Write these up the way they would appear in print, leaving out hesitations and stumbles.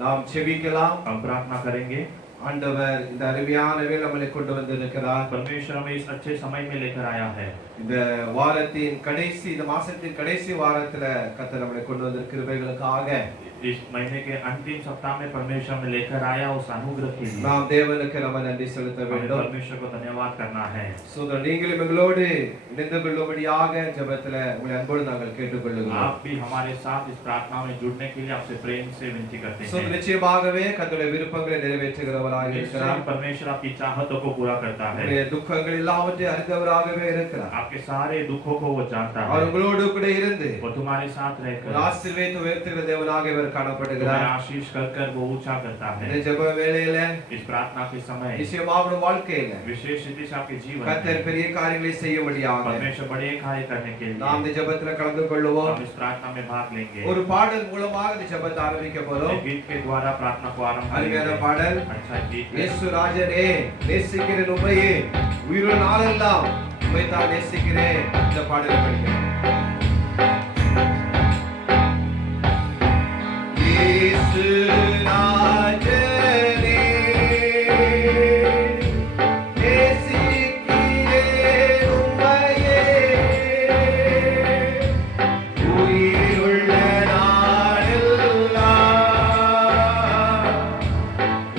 நாம் செபிக்கலாம். हम प्रार्थना करेंगे। ஆண்டவர் இந்த அருமையான வேளை நம்மை கொண்டு வந்திருக்கிறார். परमेश्वर हमें इस अच्छे समय में लेकर आया है। இந்த வாரத்தின் கடைசி, இந்த மாசத்தின் கடைசி வாரத்துல கர்த்தர் நம்மை கொண்டு வந்த கிருபைகளுக்காக, इस महीने के अंतिम सप्ताह में परमेश्वर हमें लेकर आया उस अनुग्रह के लिए நாம் தேவனுக்கு நம்ம நன்றி செலுத்த வேண்டும். परमेश्वर को धन्यवाद करना है। சோதரர், நீங்களும் எங்களோடு இணைந்து கொள்ளும்படியாக ஜெபத்துல உங்களை அன்போடு நாங்கள் கேட்டுக்கொள்கிறோம். आप भी हमारे साथ इस प्रार्थना में जुड़ने के लिए आपसे प्रेम से विनती करते हैं। சோதரர், நிச்சயமாகவே கர்த்தருடைய விருப்பங்களை நிறைவேற்றுகிறவராக இருக்கிறார். परमेश्वर आपकी चाहतों को पूरा करता है। உங்களுடைய துக்கங்கள் எல்லாவற்றையும் அறிந்தவராகவே இருக்கிறார். आपके सारे दुखों को वो जानता है। அவர் உங்களோடு கூட இருந்து वो तुम्हारे साथ रहकर ஆசீர்வதித்து உயர்த்துகிற தேவனாக இவர் காணப்படுகிறார். आशीष कर वो ऊंचा करता है। இந்த ஜெப வேளையில, इस प्रार्थना के समय நிச்சயமாக வாழ்க்கையில विशेष रीति से आपके जीवन கர்த்தர் பெரிய காரியங்களை செய்யும்படியாக परमेश्वर बड़े कार्य करने के लिए நாம் இந்த ஜெபத்துல கலந்து கொள்வோம். हम इस प्रार्थना में भाग लेंगे। ஒரு பாடல் மூலமாக இந்த ஜெபத்தை ஆரம்பிக்க போறோம். एक गीत के द्वारा प्रार्थना को आरंभ அருமையான करेंगे। பாடல். अच्छा गीत है। இயேசு ராஜனே, நேசிக்கிறேன் உம்மையே, உயிருள்ள நாளெல்லாம் உம்மை தான் நேசிக்கிறேன். இந்த பாடலை படிக்கிறேன். இயேசு ராஜனே, நேசிக்கிறேன் உம்மையே, உயிருள்ள நாளெல்லாம்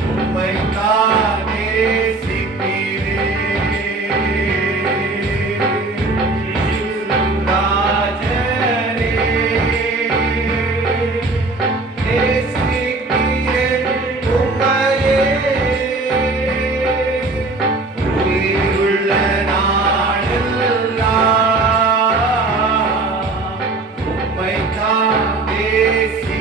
உம்மை தான் நேசிக்கிறேன். ராஜனே, நேசிக்கிறேன் உம்மையே, உயிருள்ள நாளெல்லாம் உம்மை தான் நேசிக்கிறேன்.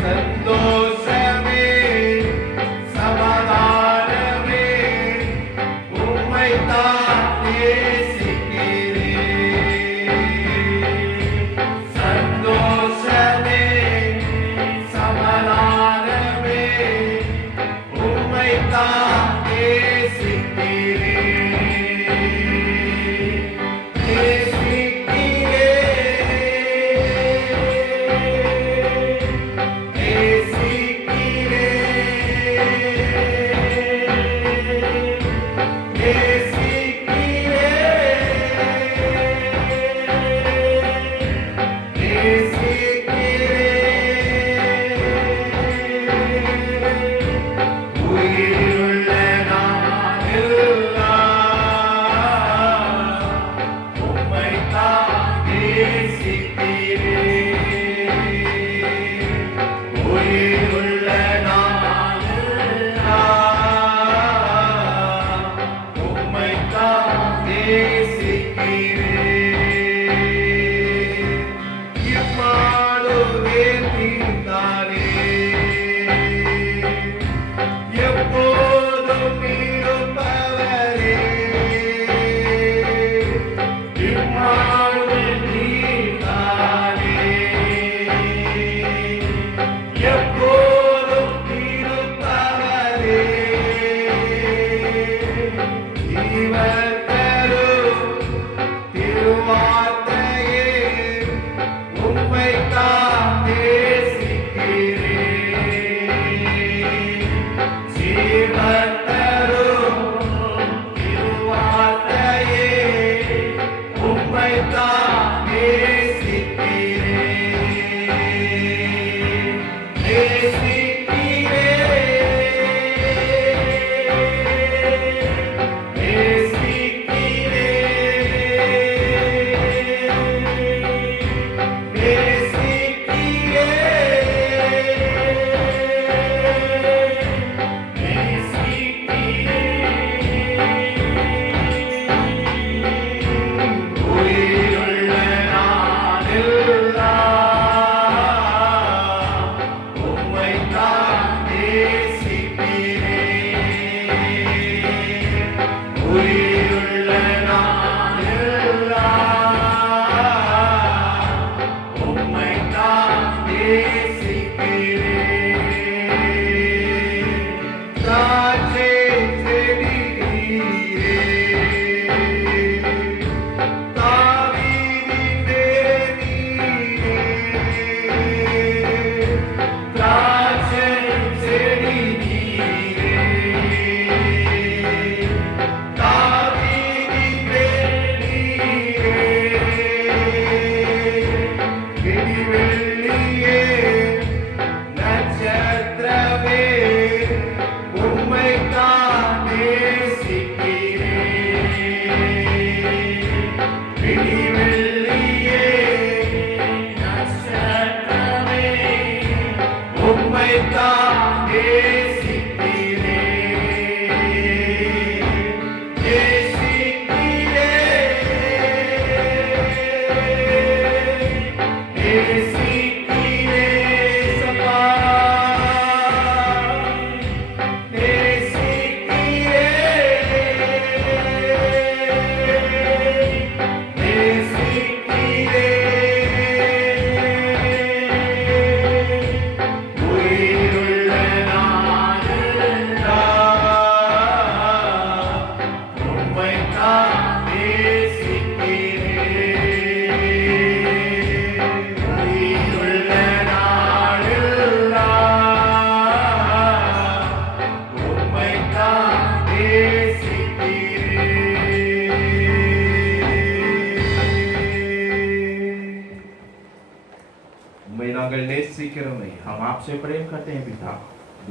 சந்தோஷமே உம்மைத்தான் நேசிக்கிறேன். உம்மை நாங்கள் நேசிக்கிறோம் ஐயா. हम आपसे प्रेम करते हैं पिता.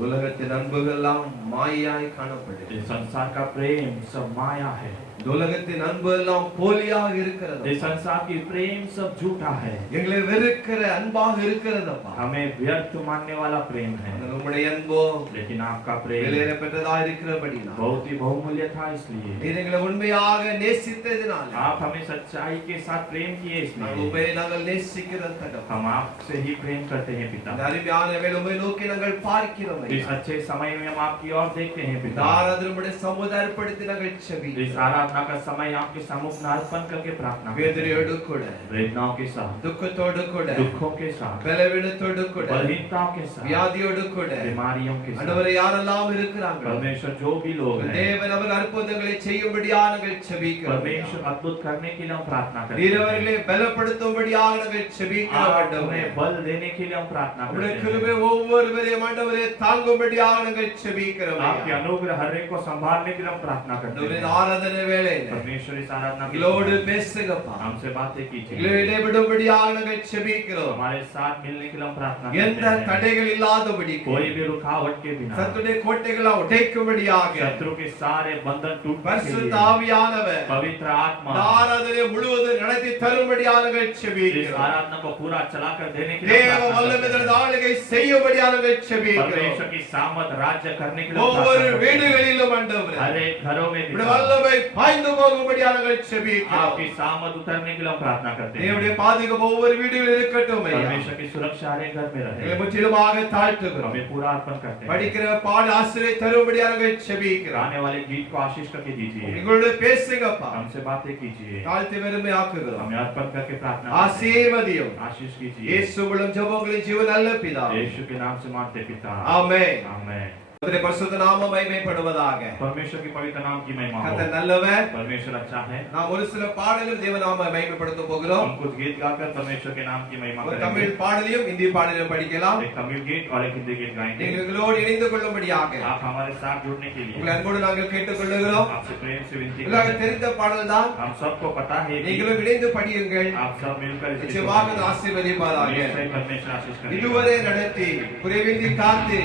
உலகத்தின் அன்புகள்லாம் மாயாய் காணப்படுது. इस संसार का प्रेम सब माया है. உலகத்தின் அன்பு எல்லாம் போலியாக இருக்கிறது. इस संसार की प्रेम सब झूठा है. எங்களை வெறுக்கிற அன்பாக இருக்கிறதப்பா. हमें व्यर्थ मानने वाला प्रेम है. உம்முடைய அன்போ लेकिन आपका प्रेम விலையேற பெற்றதா இருக்கிறபடினா बहुत ही बहुमूल्य था. इसलिए நீர் எங்களை உண்மையாக நேசித்ததினால் आप हमें सच्चाई के साथ प्रेम किए. நாங்கள் इसलिए உம்மை நாங்கள் நேசிக்கிறோம் தகப்பா. हम आपसे ही प्रेम करते हैं पिता. இந்த அருமையான வேளை உம்மை நோக்கி நாங்கள் பார்க்கிறோம் इस ஐயா. अच्छे समय में हम आपकी ओर देखते हैं पिता. ஆராதனையுடைய சமுதாயப்படுத்தி நாங்கள் इस செபிக்கிறோம். आराधना का समय आपके सम्मुख में अर्पण करके प्रार्थना करते हैं. வேதனையோடு கூட वेदनाओं के साथ, துக்கத்தோடு கூட दुखों के साथ, பலவீனத்தோடு கூட बलहीनताओं के साथ, வியாதியோடு கூட बीमारियों के साथ, ஆண்டவரே யாரெல்லாம் இருக்கிறாங்க परमेश्वर जो भी लोग हैं, தேவன் அவர் அற்புதங்களை செய்யும்படியாக நாங்கள் செபிக்கிறோம். परमेश्वर अद्भुत करने के लिए हम प्रार्थना करते நீர் हैं. அவர்களை பலப்படுத்தும்படியாக நாங்கள் செபிக்கிறோம் आप ஆண்டவரே. उन्हें बल देने के लिए हम प्रार्थना உம்முடைய करते கிருபை हैं. ஒவ்வொருவரையும் ஆண்டவரே தாங்கும்படியாக நாங்கள் செபிக்கிறோம் आपके ஐயா. अनुग्रह हर एक को संभालने के लिए हम प्रार्थना करते ஆண்டவரே हैं. ஆராதனை வேளையிலே परमेश्वर इस आराधना के எங்களோடு लिए பேசுங்கப்பா. हमसे बातें कीजिए. எங்களை இடைவிடும்படியாக நாங்கள் செபிக்கிறோம். हमारे साथ मिलने के लिए हम प्रार्थना எந்த करते हैं. தடைகள் இல்லாதபடி कोई भी रुकावट के बिना சத்துடைய கோட்டைகளை உடைக்கும்படியாக शत्रु के सारे बंधन टूटने के பரிசுத்த लिए ஆவியானவர் पवित्र आत्मा இந்த ஆராதனை முழுவதும் நடத்தி தரும்படியாக நாங்கள் इस செபிக்கிறோம். आराधना को पूरा चलाकर देने के लिए தேவ प्रार्थना வல்லமையின் करते हैं. ஆளுகை செய்யும்படியாக நாங்கள் செபிக்கிறோம். परमेश्वर की सामर्थ राज्य करने के लिए हम ஒவ்வொரு प्रार्थना करते हैं. வீடுகளிலும் ஆண்டவரே हर एक घरों में உம்முடைய पिता, வல்லமை பாய்ந்து போகும்படியாக நாங்கள் செபிக்கிறோம். आपकी सामर्थ उतरने के लिए हम प्रार्थना करते हैं. தேவனுடைய பாதுகாப்பு ஒவ்வொரு வீடுகளிலும் இருக்கட்டும் ஐயா. परमेश्वर की सुरक्षा हर एक घर में எங்களை रहे. முற்றிலுமாக தாழ்த்துகிறோம். हमें पूरा अर्पण करते हैं. படிக்கிற பாட ஆசிரியை தரும்படியாக நாங்கள் செபிக்கிறோம். गाने वाले गीत को आशीष करके दीजिए. எங்களோடு பேசுங்கப்பா. हमसे बातें कीजिए. தாழ்த்தி வெறுமை ஆக்குகிறோம். हमें अर्पण करके प्रार्थना करते हैं. ஆசீர்வதியும். आशीष कीजिए. இயேசு மூலம் ஜெபங்களை ஜீவ நல்ல பிதாவே. यीशु के नाम से मानते पिता. ஆமென். आमेन. கர்த்தருடைய பரிசுத்த நாமம் மகிமைப்படுவதாக. परमेश्वर की पवित्र नाम की महिमा हो. கர்த்தர் நல்லவர். परमेश्वर अच्छा है. நாம் ஒரு சில பாடல்கள் தேவ நாம மகிமைப்படுத்த போகிறோம். हम कुछ गीत गाकर परमेश्वर के नाम की महिमा ஒரு करेंगे. தமிழ் பாடலையும் இந்தி பாடலையும் படிக்கலாம். एक तमिल गीत और एक हिंदी गीत गाएंगे. நீங்கள் எங்களோடு இணைந்து கொள்ளும்படியாக आप हमारे साथ जुड़ने के உங்களை लिए அன்போடு நாங்கள் கேட்டுக்கொள்ளுகிறோம். आपसे प्रेम से विनती உங்களுக்கு करते हैं. தெரிந்த பாடல் தான். हम सबको पता है कि நீங்களும் இணைந்து படியுங்கள். आप सब मिलकर इस गीत को நிச்சயமாக அது ஆசீர்வதிப்பாராக. निश्चय परमेश्वर आशीष करेगा. இதுவரை நடத்தி குறைவின்றி காத்து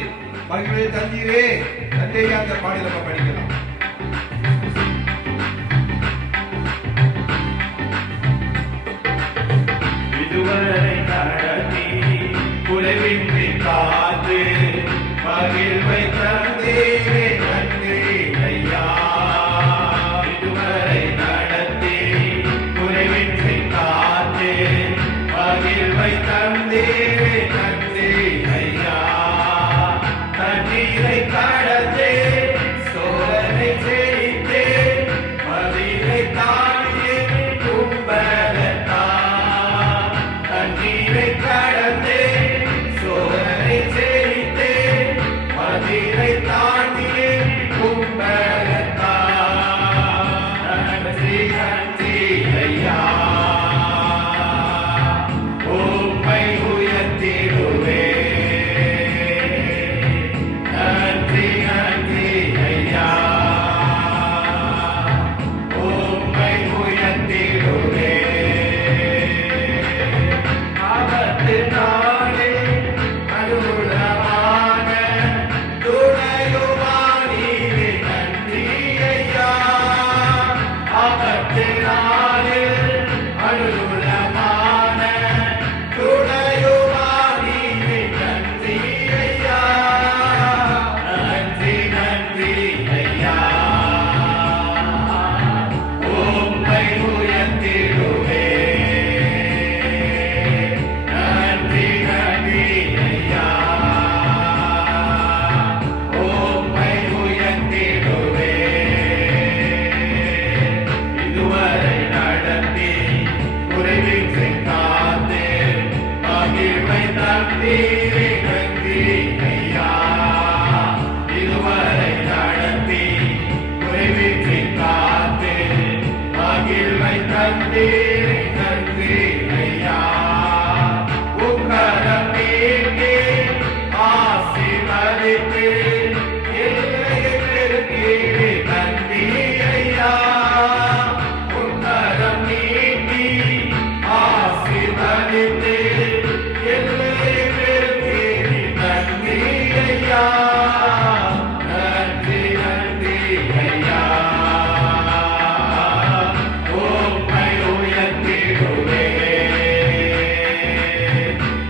மகிழ்வை தந்தீரே. நன்றியா அந்த பாடலை நம்ம படிக்கலாம். இதுவரை நடத்தி குறைவின்றி காத்து மகிழ்வை தந்தீரே. நன்றி ஐயா. இதுவரை நடத்தி குறைவின்றி காத்து மகிழ்வை தந்தீரே. நன்றி ஐயா. தண்ணீரை கடந்தே சோதனை ஜெயித்தே. மதிலை தாங்கியே கும்பலத்தா. தண்ணீரை ஆசீர்வதித்து எல்லையை பெருக்கீடு நன்றி ஐயா. உன்னதம் நீட்டி ஆசீர்வதித்து எல்லையை பெருக்கீடு நன்றி ஐயா. நன்றி நன்றி ஐயா. உம்மை உயர்த்திடுவே.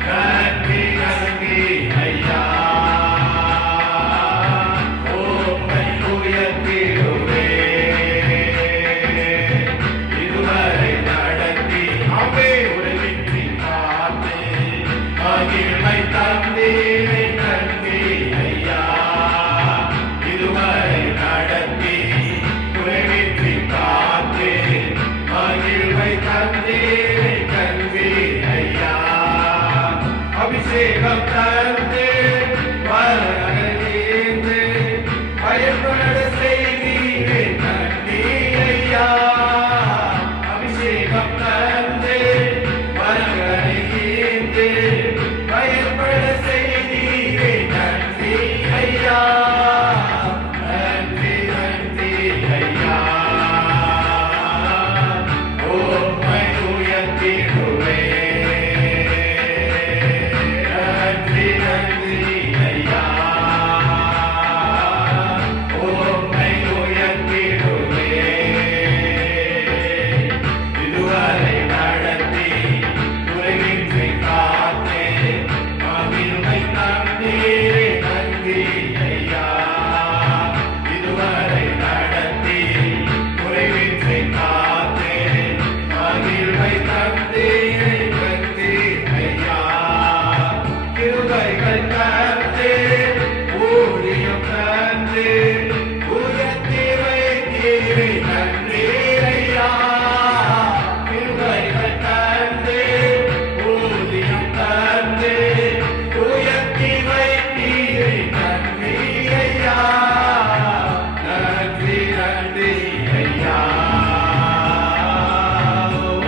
நன்றி நன்றி ஐயா. உம்மை உயர்த்திடுவே. இதுவரை நடத்தி அவை உறவின்றி காத்து மகிழ்மை தந்தீரை நன்றி ஐயா. இதுவரை நடத்தி உறவின்றி காத்து மகிழ்மை தந்தீரை நன்றி ஐயா. அபிஷேகம் தந்து வரவேற்று பயன்பட செய்தீரே நன்றி ஐயா. அபிஷேகம் தந்து வரவேற்று பயன்பட செய்தீரே நன்றி ஐயா. நன்றி நன்றி ஐயா. உம்மை உயர்த்திடுவே. நன்றி நன்றி ஐயா. உம்மை உயர்த்திடுவே. இதுவரை நடத்தி குறைவின்றி காத்தே மகிழ்மை தந்தீரே நன்றி ஐயா. இதுவரை நடத்தி குறைவின்றி காத்தே மகிழ்மை தந்தீரே நன்றி ஐயா. கிருபைகள் தந்து ஊழியம் தந்து உயர்த்தி வைத்தீரே நன்றி ஐயா. கிருபைகள் தந்து ஊழியம் தந்து உயர்த்தி வைத்தீரே நன்றி ஐயா. நன்றி நன்றி ஐயா.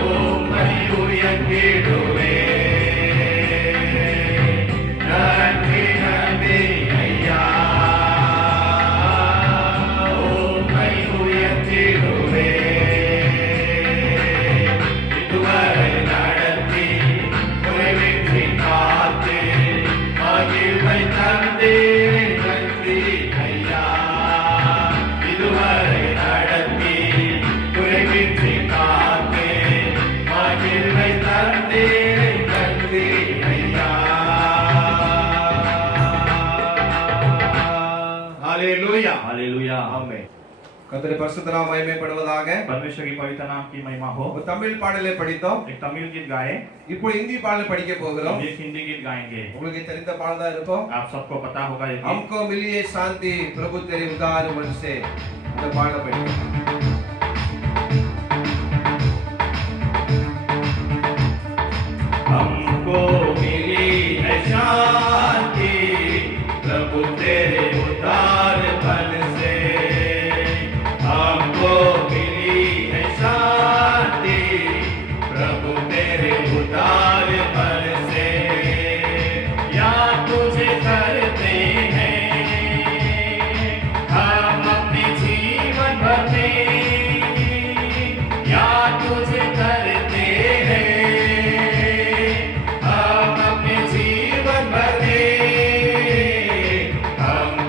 உம்மை உயர்த்திடுவே. நன்றி நன்றி ஐயா. உம்மை உயர்த்திடுவே. இதுவரை நடத்தி குறைவின்றி காத்து மகிழ்வை தந்தீரே நன்றி ஐயா. இதுவரை நடத்தி குறைவின்றி காத்து மகிழ்வை தந்தீரே நன்றி ஐயா. ஹalleluya. हालेलुया। ஆமென். கர்த்தருடைய பரிசுத்த நாமம் மகிமைப்படுவதாக. परमेश्वर की पवित्र नाम की महिमा हो। ஒரு தமிழ் பாடலை படித்தோம். एक तमिल गीत गाए, இப்போ हिंदी பாடல் படிக்க போகிறோம். हम एक हिंदी गीत गाएंगे। உங்களுக்கு தெரிந்த பாடல் தான் இருக்கும். आप सबको पता होगा ये गीत। हमको मिली है शांति प्रभु तेरे उदार मन से. இந்த பாடலை படிக்கலாம். हमको मिली है शांति प्रभु तेरे उदार बल से। हमको मिली है शांति प्रभु तेरे उदार बल से। या तुझे करते हैं हम अपने जीवन भर में। या तुझे करते हैं हम अपने जीवन भर में। हम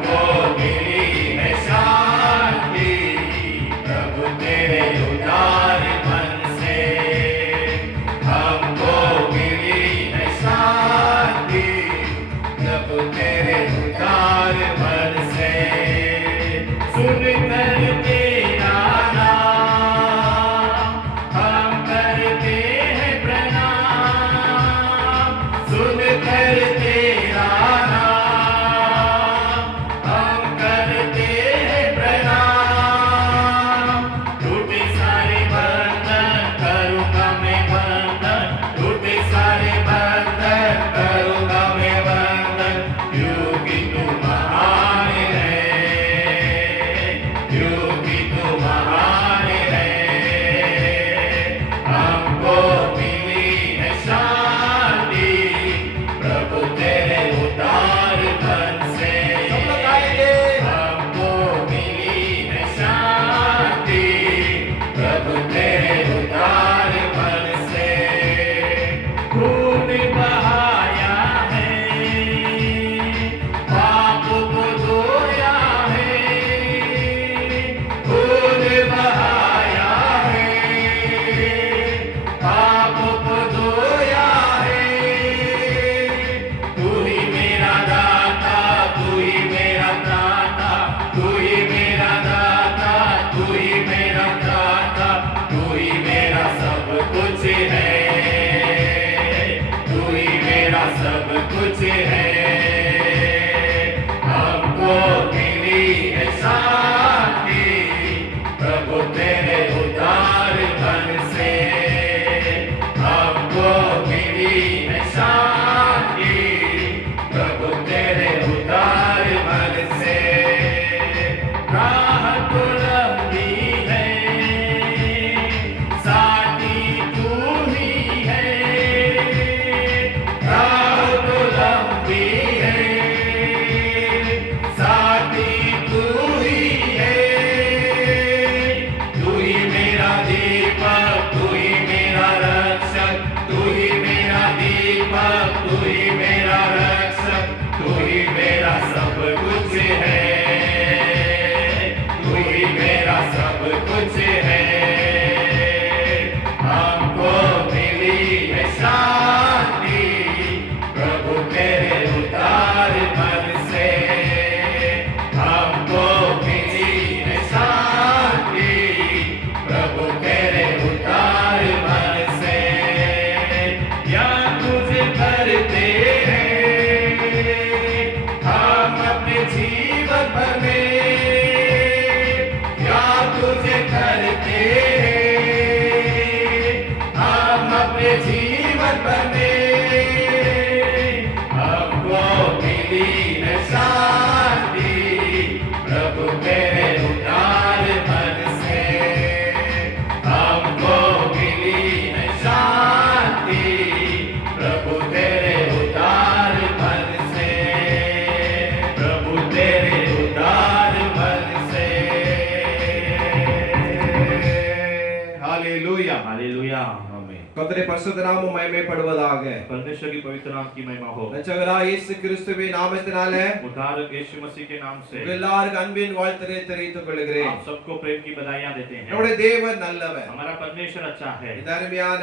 கர்த்தருடைய பரிசுத்த நாமம் மகிமைப்படுவதாக. परमेश्वर की पवित्र नाम की महिमा हो। ரட்சகராகிய இயேசு கிறிஸ்துவின் நாமத்தினாலே उद्धारक यीशु मसीह के नाम से உங்கள் எல்லாருக்கும் அன்பின் வாழ்த்துக்களை தெரிவித்துக் கொள்கிறேன். आप सबको प्रेम की बधाइयां देते हैं। நம்முடைய தேவன் நல்லவர். हमारा परमेश्वर अच्छा है। இந்த அருமையான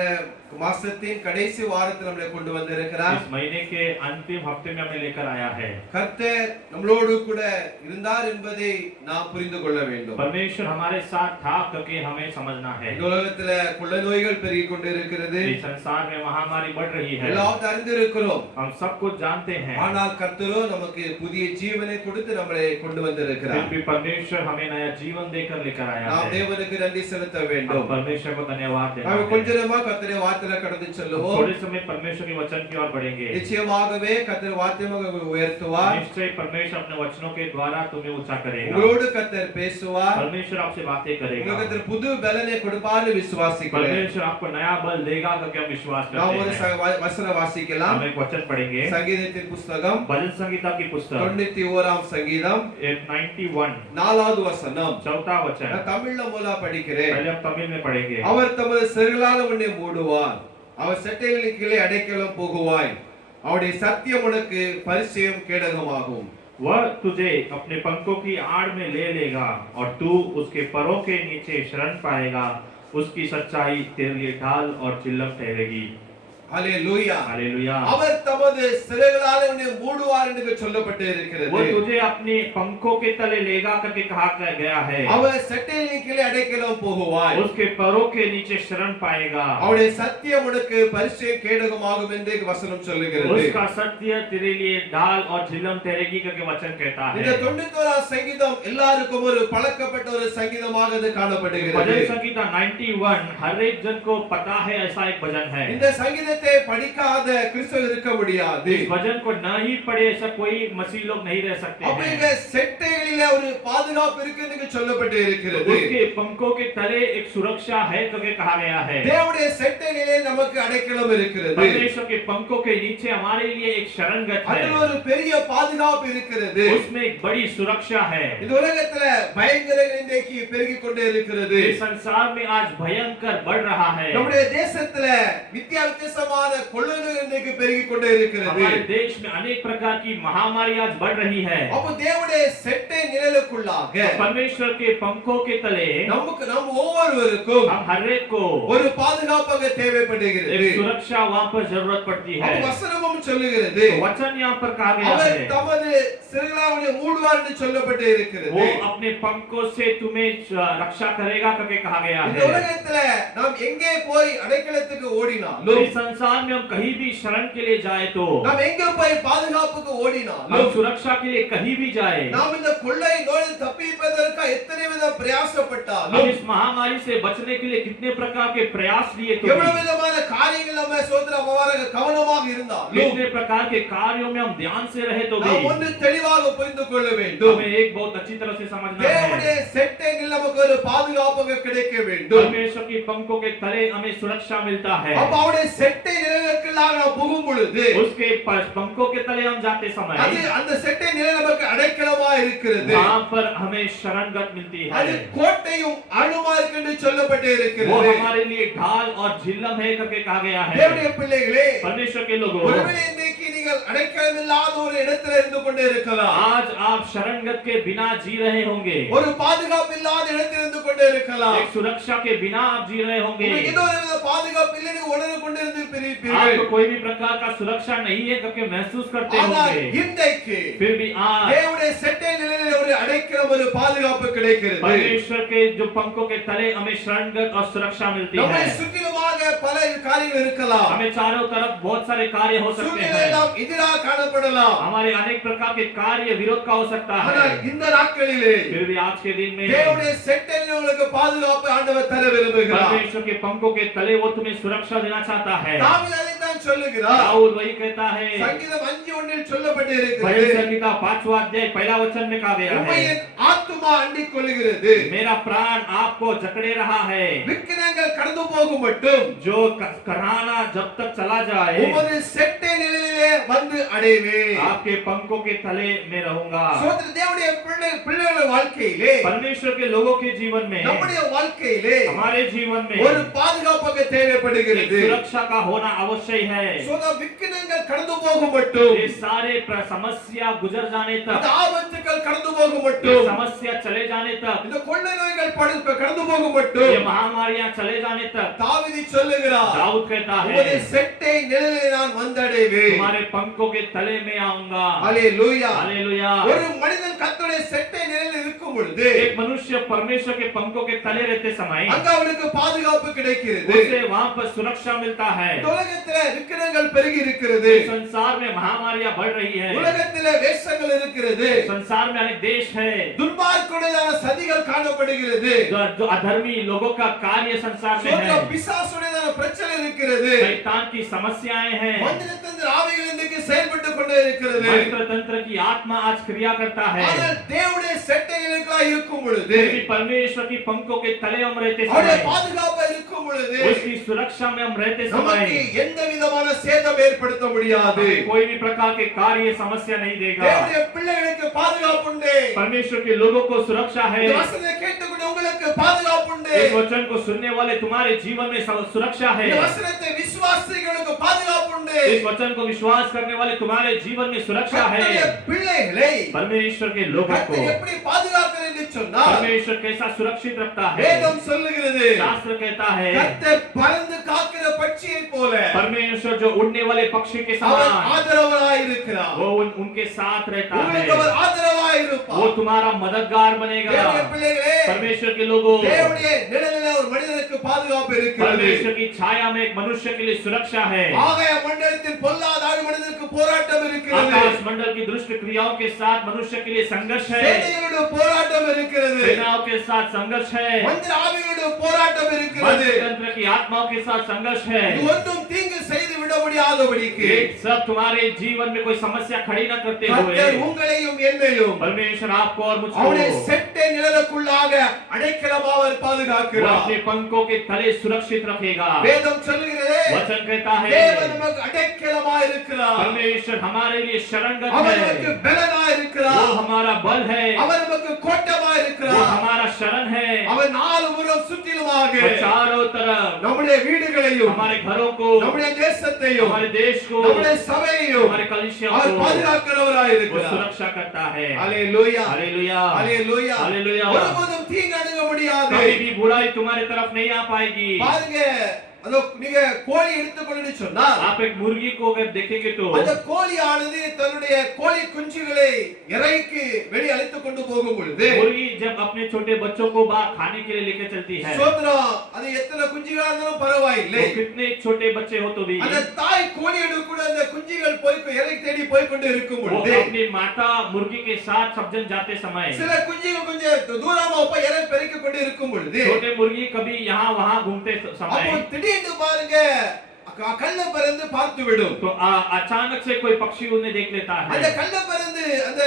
மாசத்தின் கடைசி வாரத்தில் நம்மளை கொண்டு வந்திருக்கிறார். इस महीने के अंतिम हफ्ते में हमें लेकर आया है। கர்த்தர் நம்மளோடு கூட இருந்தார் என்பதை நாம் புரிந்து கொள்ள வேண்டும். परमेश्वर हमारे साथ था करके हमें समझना है। இந்த உலகத்துல கொள்ளை நோய்கள் பெருகிக் கொண்டிருக்கிறது. इस संसार में महामारी बढ़ रही है। எல்லாரும் அறிந்திருக்கிறோம். हम सब कुछ जानते हैं। ஆனால் கர்த்தரோ நமக்கு புதிய ஜீவனை கொடுத்து நம்மளை கொண்டு வந்திருக்கிறார். फिर भी परमेश्वर हमें नया जीवन देकर लेकर आया நாம் है। தேவனுக்கு நன்றி செலுத்த हम வேண்டும். परमेश्वर को धन्यवाद देना நாம் है। கொஞ்ச நேரமா கர்த்தருடைய வார்த்தையில கடந்து செல்லுவோம். थोड़े समय परमेश्वर के वचन की ओर बढ़ेंगे। நிச்சயமாகவே கர்த்தர் வார்த்தையை உயர்த்துவார். निश्चय परमेश्वर अपने वचनों के द्वारा तुम्हें ऊंचा करेगा। உங்களோடு கர்த்தர் பேசுவார். परमेश्वर आपसे बातें करेगा। உங்களுக்கு புது பலனை கொடுப்பார்னு விசுவாசிக்கிறேன். परमेश्वर आपको नया बल देगा करके हम विश्वास நாம் ஒரு करते हैं। வசனம் வாசிக்கலாம். हम एक वचन पढ़ेंगे। சங்கீதத்தின் புத்தகம் भजन संहिता की पुस्तक 91ஆம் சங்கீதம் 91 4வது வசனம். चौथा वचन। நான் தமிழ்ல மூலா படிக்கிறேன். पहले हम तमिल में पढ़ेंगे। அவர் தமது சிறுகளால் உன்னை மூடுவார். அவர் செட்டைகளின் கீழே அடைக்கலம் போகுவாய். அவருடைய சத்தியம் உனக்கு பரிச்சயம் கேடகமாகும். वह तुझे अपने पंखों की आड़ में ले लेगा और तू उसके परों के नीचे शरण पाएगा। उसकी सच्चाई तेरे लिए ढाल और चिल्लम ठहरेगी। ஹalleluya. हालेलुया। அவர் தமது சிறுகளால் உன்னை மூடுவார் என்று சொல்லப்பட்டு இருக்கிறது. वो तुझे अपने पंखों के तले लेगा करके कहा गया है। அவர் செட்டைகளின் கீழே அடைக்கலம் போகுவாய். उसके परों के नीचे शरण पाएगा। அவருடைய சத்தியம் உனக்கு பரிச்சயம் கேடகமாகும் என்று வசனம் சொல்லுகிறது. उसका सत्य तेरे लिए ढाल और झिल्लम ठहरेगी करके वचन कहता இந்த है। 91ஆம் சங்கீதம் எல்லாருக்கும் ஒரு பழக்கப்பட்ட ஒரு சங்கீதமாக அது காணப்படுகிறது. भजन संहिता 91 हर एक जन को पता है, ऐसा एक भजन है। இந்த சங்கீதத்தை படிக்காத கிறிஸ்தவர் இருக்க முடியாது. इस भजन को न ही पढ़े ऐसा कोई मसीह लोग नहीं रह सकते அப்படிங்க हैं। செட்டைகளிலே ஒரு பாதுகாப்பு இருக்குன்னு சொல்லப்பட்டு இருக்கிறது. उसके पंखों के तले एक सुरक्षा है करके कहा गया है। தேவனுடைய செட்டைகளிலே நமக்கு அடைக்கலம் இருக்கிறது. परमेश्वर के पंखों के नीचे हमारे लिए एक शरणगत है। அதில் ஒரு பெரிய பாதுகாப்பு இருக்கிறது. उसमें एक बड़ी सुरक्षा है। இந்த உலகத்துல பயங்கரங்கள் இன்றைக்கு பெருகிக் கொண்டே இருக்கிறது. इस संसार में आज भयंकर बढ़ रहा है। நம்முடைய தேசத்துல வித்தியாசமான கொள்ளை நோய் இன்றைக்கு பெருகிக் கொண்டே இருக்கிறது. हमारे देश में अनेक प्रकार की महामारी आज बढ़ रही है। அப்ப தேவனுடைய செட்டை நிழலுக்குள்ளாக परमेश्वर के पंखों के तले நமக்கு நம் ஒவ்வொருவருக்கும் हम हर एक को ஒரு பாதுகாப்பாக தேவைப்படுகிறது. एक सुरक्षा वहां पर जरूरत पड़ती है। அப்ப வசனமும் சொல்லுகிறது. तो वचन यहाँ पर कहा गया அவர் है, தமது சிறுகளால் மூடுவார் என்று சொல்லப்பட்டு இருக்கிறது. वो अपने पंखों से तुम्हें रक्षा करेगा करके कहा गया இந்த है। உலகத்துல நாம் எங்கே போய் அடைக்கலத்துக்கு तो ஓடினாலும் इस संसार में हम कहीं भी शरण के लिए जाए तो நாம் எங்கே போய் பாதுகாப்புக்கு ஓடினாலும் हम सुरक्षा के लिए कहीं भी जाए, நாம் இந்த கொள்ளை நோயில் தப்பிப்பதற்கு எத்தனை வித हम பிரயாசப்பட்டாலும் इस महामारी से बचने के लिए कितने प्रकार के प्रयास लिए तो எவ்வளவு भी, விதமான காரியங்கள் நம்ம சோதரமாக கவனமாக இருந்தாலும் कितने प्रकार के कार्यों में हम ध्यान से रहे तो நாம் भी ஒன்று தெளிவாக புரிந்து கொள்ள வேண்டும். हमें एक बहुत अच्छी तरह से समझना है, தேவனுடைய செட்டைகள் நமக்கு ஒரு பாதுகாப்பாக கிடைக்க வேண்டும். परमेश्वर की पंखों के तले हमें सुरक्षा मिलता है। அப்ப அவருடைய செட்டை நிழலுக்குள்ளாக நாம் புகும் பொழுது उसके पंखों के तले हम जाते समय அது அந்த செட்டை நிழல் நமக்கு அடைக்கலமா இருக்கிறது. वहां पर हमें शरणगत मिलती है। அது கோட்டையும் அணுமா இருக்கு என்று சொல்லப்பட்டு वो இருக்கிறது. हमारे लिए ढाल और झिल्लम है करके कहा गया है। தேவனுடைய பிள்ளைகளே, परमेश्वर के लोगों, ஒருவேளை இன்றைக்கு நீங்கள் அடைக்கலம் இல்லாத ஒரு இடத்துல இருந்து கொண்டே இருக்கலாம். आज आप शरणगत के बिना जी रहे होंगे, ஒரு பாதுகாப்பு இல்லாத இடத்தில் இருந்து கொண்டே இருக்கலாம். एक सुरक्षा के बिना आप जी रहे होंगे, உங்களுக்கு ஏதோ ஒரு வித பாதுகாப்பு இல்லைன்னு உணர்ந்து கொண்டு இருந்திருப்பீர்கள். आपको कोई भी प्रकार का सुरक्षा नहीं है करके महसूस करते ஆனால் होंगे। இன்றைக்கு फिर भी आज தேவனுடைய செட்டை நிழலில் ஒரு அடைக்கலம், ஒரு பாதுகாப்பு கிடைக்கிறது. परमेश्वर के जो पंखों के तले हमें शरणगत और सुरक्षा मिलती நம்மை है। சுற்றிலுமாக பல காரியங்கள் இருக்கலாம். हमें चारों तरफ बहुत सारे कार्य हो सकते சூழ்நிலை हैं, எல்லாம் எதிராக காணப்படலாம். हमारे अनेक प्रकार के कार्य विरोध का हो सकता ஆனால் है। இந்த நாட்களிலே फिर भी आज के दिन में தேவனுடைய செட்டை உங்களுக்கு பாதுகாப்பு ஆண்டவர் தர விரும்புகிறார். परमेश्वर के पंखों के तले वो तुम्हें सुरक्षा देना चाहता है। தாவீது அதைத்தான் சொல்லுகிறார். दाऊद वही कहता है, சங்கீதம் 5:1 சொல்லப்பட்டு भजन இருக்கிறது. संहिता 5वां अध्याय पहला वचन में कहा गया है, உம்மை என் ஆத்துமா அண்டிக் கொள்ளுகிறது. मेरा प्राण आपको जकड़े रहा है। விக்கிரகங்களை மனிதங்கள் கடந்து போகும் மட்டும் जो कराहना जब तक चला जाए உமது செட்டை நிழலிலே வந்து அடைவேன். आपके पंखों के तले में रहूंगा। சோதர தேவனுடைய பிள்ளைகளுடைய வாழ்க்கையிலே परमेश्वर के लोगों के जीवन में நம்முடைய வாழ்க்கையிலே हमारे जीवन में ஒரு பாதுகாப்பாக एक தேவைப்படுகிறது. सुरक्षा का होना आवश्यक है। சோதர விக்கினங்கள் கடந்து போகும் மட்டும் ये सारे समस्या गुजर जाने இந்த तक, ஆபத்துகள் கடந்து போகும் ये மட்டும் समस्या चले जाने तक, இந்த கொள்ளை நோய்கள் கடந்து போகும் மட்டும் ये महामारियां चले जाने तक தாவீது சொல்லுகிறார் दाऊद कहता உமது है செட்டை நிழலிலே நான் வந்தடைவேன். तुम्हारे पंखों के तले में आऊंगा। ஹalleluya. हालेलुया। ஒரு மனிதன் கர்த்தருடைய செட்டை நிழலில் இருக்கும் பொழுது एक मनुष्य परमेश्वर के पंखों के तले रहते समय அங்க அவனுக்கு பாதுகாப்பு கிடைக்கிறது. उसे वहां पर सुरक्षा मिलता है। உலகத்திலே விக்கிரங்கள் பெருகி இருக்கிறது. संसार में महामारियां बढ़ रही है। உலகத்திலே வேஷங்கள் இருக்கிறது. संसार में अनेक देश है। துன்மார்க்குடையதான சதிகள் காணப்படுகிறது. जो अधर्मी लोगों का कार्य संसार में சோதர है। பிசாசுடையதான பிரச்சனை இருக்கிறது. शैतान की समस्याएं हैं। மந்திரத்தந்திர ஆவிகள் இன்றைக்கு செயல்பட்டு கொண்டே இருக்கிறது. मंत्र तंत्र की आत्मा आज क्रिया करता है। ஆனால் தேவனுடைய செட்டை நிழலில் இருக்கும் பொழுது फिर भी परमेश्वर की पंखों के तले हम रहते அவருடைய समय, பாதுகாப்பு இருக்கும் பொழுது उसकी सुरक्षा में हम रहते நமக்கு समय எந்த விதமான சேதம் ஏற்படுத்த முடியாது. कोई भी प्रकार के कार्य समस्या नहीं देगा। தேவனுடைய பிள்ளைகளுக்கு பாதுகாப்பு உண்டு. परमेश्वर के लोगों को सुरक्षा है। இந்த வசனத்தை கேட்டுக்கொண்டு உங்களுக்கு பாதுகாப்பு உண்டு. इस वचन को सुनने वाले तुम्हारे जीवन में सुरक्षा है। இந்த வசனத்தை விசுவாசிகளுக்கு பாதுகாப்பு உண்டு. इस वचन को विश्वास करने वाले तुम्हारे जीवन में सुरक्षा है। கர்த்தருடைய பிள்ளைகளை परमेश्वर के लोगों को கர்த்தர் எப்படி பாதுகாக்கிறார் என்று சொன்னால் परमेश्वर कैसा सुरक्षित रखता है। வேதம் சொல்லுகிறது शास्त्र कहता है கர்த்தர் பறந்து காக்கிற பட்சியைப் போல परमेश्वर जो उड़ने वाले पक्षी के அவர் समान ஆதரவாய் இருக்கிறார். वो उनके साथ रहता உங்களுக்கு है। அவர் ஆதரவாய் இருப்பார். वो तुम्हारा मददगार बनेगा। தேவனுடைய பிள்ளைகளே परमेश्वर के लोगों, தேவனுடைய நிழலிலே ஒரு மனிதனுக்கு பாதுகாப்பு இருக்கிறது. परमेश्वर की छाया में एक मनुष्य के लिए सुरक्षा है। ஆகாய மண்டலத்தில் பொல்லாத மனிதனுக்கு போராட்டம் இருக்கிறது. आकाश मंडल की दुष्ट क्रियाओं के साथ मनुष्य के लिए संघर्ष है। சேனைகளோட போராட்டம் இருக்கிறது. सेनाओं के साथ संघर्ष है। மந்திர ஆவிகளோட போராட்டம் இருக்கிறது. मंत्र तंत्र की आत्माओं के साथ संघर्ष है। இது ஒன்றும் தீங்கு செய்து விட முடியாதபடிக்கு ये सब तुम्हारे जीवन में कोई समस्या खड़ी न करते கர்த்தர் हुए உங்களையும் என்னையும் परमेश्वर आपको और அவருடைய मुझको செட்டை நிழலுக்குள்ளாக அடைக்கலமாக அவர் वो பாதுகாக்கிறார். अपने पंखों के तले सुरक्षित रखेगा। வேதம் சொல்லுகிறது वचन कहता है தேவன் நமக்கு அடைக்கலமாக இருக்கிறார். परमेश्वर हमारे लिए शरणगत அவர் है। நமக்கு பலனாய் वो இருக்கிறார். हमारा बल है। அவர் நமக்கு கோட்டமாய் वो இருக்கிறார். हमारा शरण है। அவர் நாலு புறம் சுற்றிலுமாக वो चारों तरफ நம்முடைய வீடுகளையும் हमारे घरों को, நம்முடைய தேசத்தையும் हमारे देश को, நம்முடைய சபையையும் हमारे कलिसिया அவர் को பாதுகாக்கிறவராய் वो இருக்கிறார். सुरक्षा करता है। ஹalleluya हालेलुया। ஹalleluya हालेलुया। ஒருபோதும் தீங்கு அணுக முடியாது. कभी भी बुराई तुम्हारे तरफ नहीं आ पाएगी। பாருங்க அதோ நீங்க கோழி எடுத்துக்கொள்ளுன்னு சொன்னால் आप एक मुर्गी को अगर देखेंगे तो அந்த கோழியானது தன்னுடைய கோழி குஞ்சுகளை இறைக்கு வெளியே அழைத்துக் கொண்டு போகும் பொழுது मुर्गी जब अपने छोटे बच्चों को बाहर खाने के लिए लेकर चलती है, சோதரம் அது எத்தனை குஞ்சுகளா இருந்தாலும் பரவாயில்லை. तो कितने छोटे बच्चे हो तो भी அந்த தாய் கோழியோடு கூட அந்த குஞ்சுகள் போய் இறை தேடி போய் கொண்டு இருக்கும் वो பொழுது अपनी माता मुर्गी के साथ सब जन जाते समय சில குஞ்சுகள் கொஞ்சம் தூரமா போய் இறை பெருக்கி கொண்டு இருக்கும் பொழுது छोटे मुर्गी कभी यहाँ वहाँ घूमते அப்போ समय திடீர்னு பாருங்க கள்ள பறந்து பார்த்து விடும். तो अचानक से कोई पक्षी उन्हें देख लेता அந்த है। கள்ள பறந்து அந்த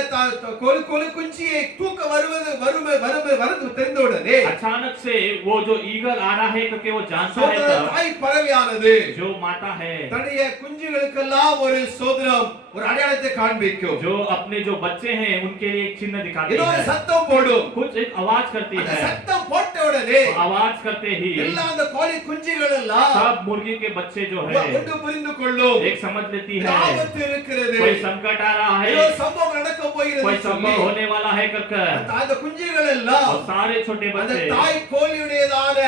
கோழி குஞ்சியை தூக்க வருவது தெரிந்த உடனே अचानक से वो जो ईगल आ रहा है क्योंकि वो जानता है சோதர तब தாய் பறவையானது जो माता है தன்னுடைய குஞ்சுகளுக்கெல்லாம் ஒரு சோதரம் ஒரு அடையாளத்தை காண்பிக்கும். जो अपने जो बच्चे हैं उनके लिए एक चिन्ह दिखाती ஏதோ ஒரு है, சத்தம் போடும். कुछ एक आवाज करती அந்த है। சத்தம் போட்ட உடனே तो आवाज करते ही எல்லா அந்த கோழி குஞ்சுகள் எல்லாம் सब मुर्गी के बच्चे जो है ஒன்று புரிந்து கொள்ளும். एक समझ लेती இது है ஆபத்து இருக்கிறது. कोई संकट आ रहा ஏதோ है, சம்பவம் நடக்க போகிறது कोई சொல்லி संभव होने वाला है कर அந்த குஞ்சுகள் எல்லாம் और सारे छोटे அந்த बच्चे தாய் கோழியுடையதான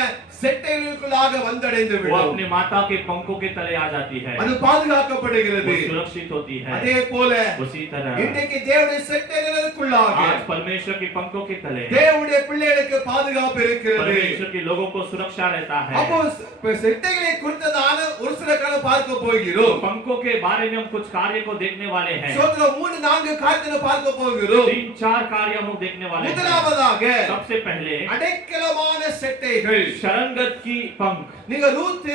செட்டைகளுக்குள்ளாக வந்தடைந்து वो விடும். अपने माता के पंखों के तले आ जाती है, அது பாதுகாக்கப்படுகிறது. वो सुरक्षित होती है। அதே போல उसी तरह இன்றைக்கு தேவனுடைய செட்டைகளுக்குள்ளாக आज परमेश्वर के पंखों के तले தேவனுடைய பிள்ளைகளுக்கு பாதுகாப்பு இருக்கிறது. परमेश्वर के लोगों को सुरक्षा रहता है। அப்போ செட்டைகளை குறித்ததான ஒரு சில காலம் பார்க்க போகிறோம். पंखों के बारे में हम कुछ कार्य को देखने वाले हैं। சோதரம் 3-4 காரியங்களை பார்க்க போகிறோம். 3-4 कार्य हम लोग देखने वाले हैं। முதலாவதாக सबसे पहले அடைக்கலமான செட்டைகள். शरणगत की पंख। நீங்க ரூத்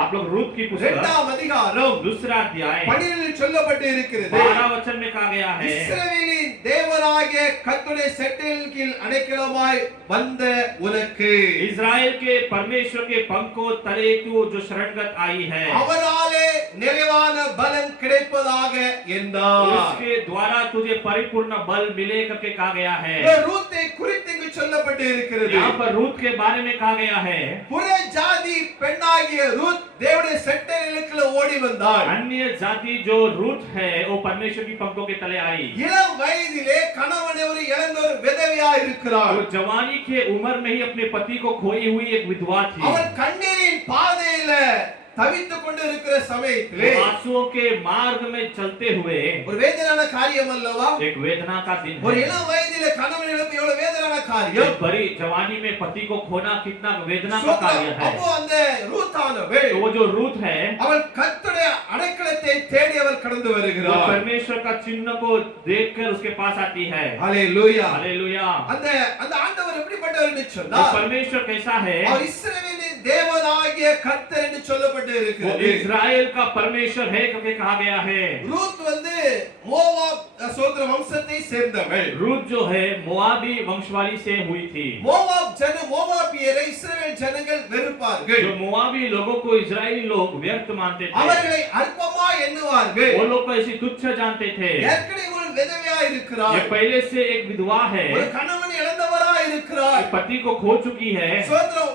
आप लोग रूत की पुस्तक 2ஆம் அதிகாரம் दूसरा अध्याय 12 சொல்லப்பட்டு இருக்கிறது. 12 वचन में कहा गया है, இஸ்ரவேலின் தேவனாகிய கர்த்தருடைய செட்டையின் கீழ் அடைக்கலமாய் வந்த உனக்கு உனக்கு इज़राइल के परमेश्वर के पंखों तले तू जो शरणगत आई है, அவராலே நிறைவான பலன் கிடைப்பதாக என்றார். उसके द्वारा तुझे परिपूर्ण बल मिले करके कहा गया है। ரூத்தை குறித்து இங்கு சொல்லப்பட்டு இருக்கிறது. यहाँ पर रूत के बारे में कहा गया है, புற ஜாதி பெண்ணாகிய ரூத் தேவனுடைய செட்டைகளுக்குள்ள ஓடி வந்தாள். अन्य जाति जो रूत है वो परमेश्वर की पंखों के तले आई। இளம் வயதிலே கணவனை ஒரு இழந்த ஒரு விதவையா இருக்கிறாள். वो जवानी के उम्र में ही अपने पति को खोई हुई एक विधवा थी। அவள் கண்ணீரின் பாதையில தவித்துக் கொண்டு இருக்கிற சமயத்திலே वो आंसुओं के मार्ग में चलते हुए, ஒரு வேதனான காரியம் அல்லவா? एक वेदना का दिन ஒரு है। இளம் வயதிலே கணவனை இழப்பு எவ்வளவு வேதனான காரியம். एक बड़ी जवानी में पति को खोना कितना वेदना का कार्य है। அப்போ அந்த ரூத்தானவள் तो वो जो रूत है, அவள் கர்த்தருடைய அடைக்கலத்தை தேடி அவள் கடந்து वो வருகிறாள். परमेश्वर का चिन्ह को देखकर उसके पास आती है। ஹalleluya. हालेलुया। அந்த அந்த ஆண்டவர் எப்படிப்பட்டவர் என்று वो சொன்னால் परमेश्वर कैसा है? அவர் இஸ்ரவேலின் தேவனாகிய கர்த்தர் என்று சொல்லப்பட்டு वो இருக்கிறது. इज़राइल का परमेश्वर है करके कहा गया है। ரூத் வந்து மோவாப் சோதர வம்சத்தை சேர்ந்தவள். रूत जो है मोआबी वंशवाली से हुई थी। மோவாபியரை இஸ்ரவேல் ஜனங்கள் வெறுப்பார்கள். जो मोआबी लोगों को इज़राइली लोग व्यर्थ मानते थे, அவர்களை அற்பமா எண்ணுவார்கள். वो लोग को ऐसी तुच्छ जानते थे। ஏற்கனவே ஒரு விதவையா இருக்கிறார். ये पहले से एक विधवा है, ஒரு கணவனை இழந்தவரா இருக்கிறார். पति को खो चुकी है, சோதரம்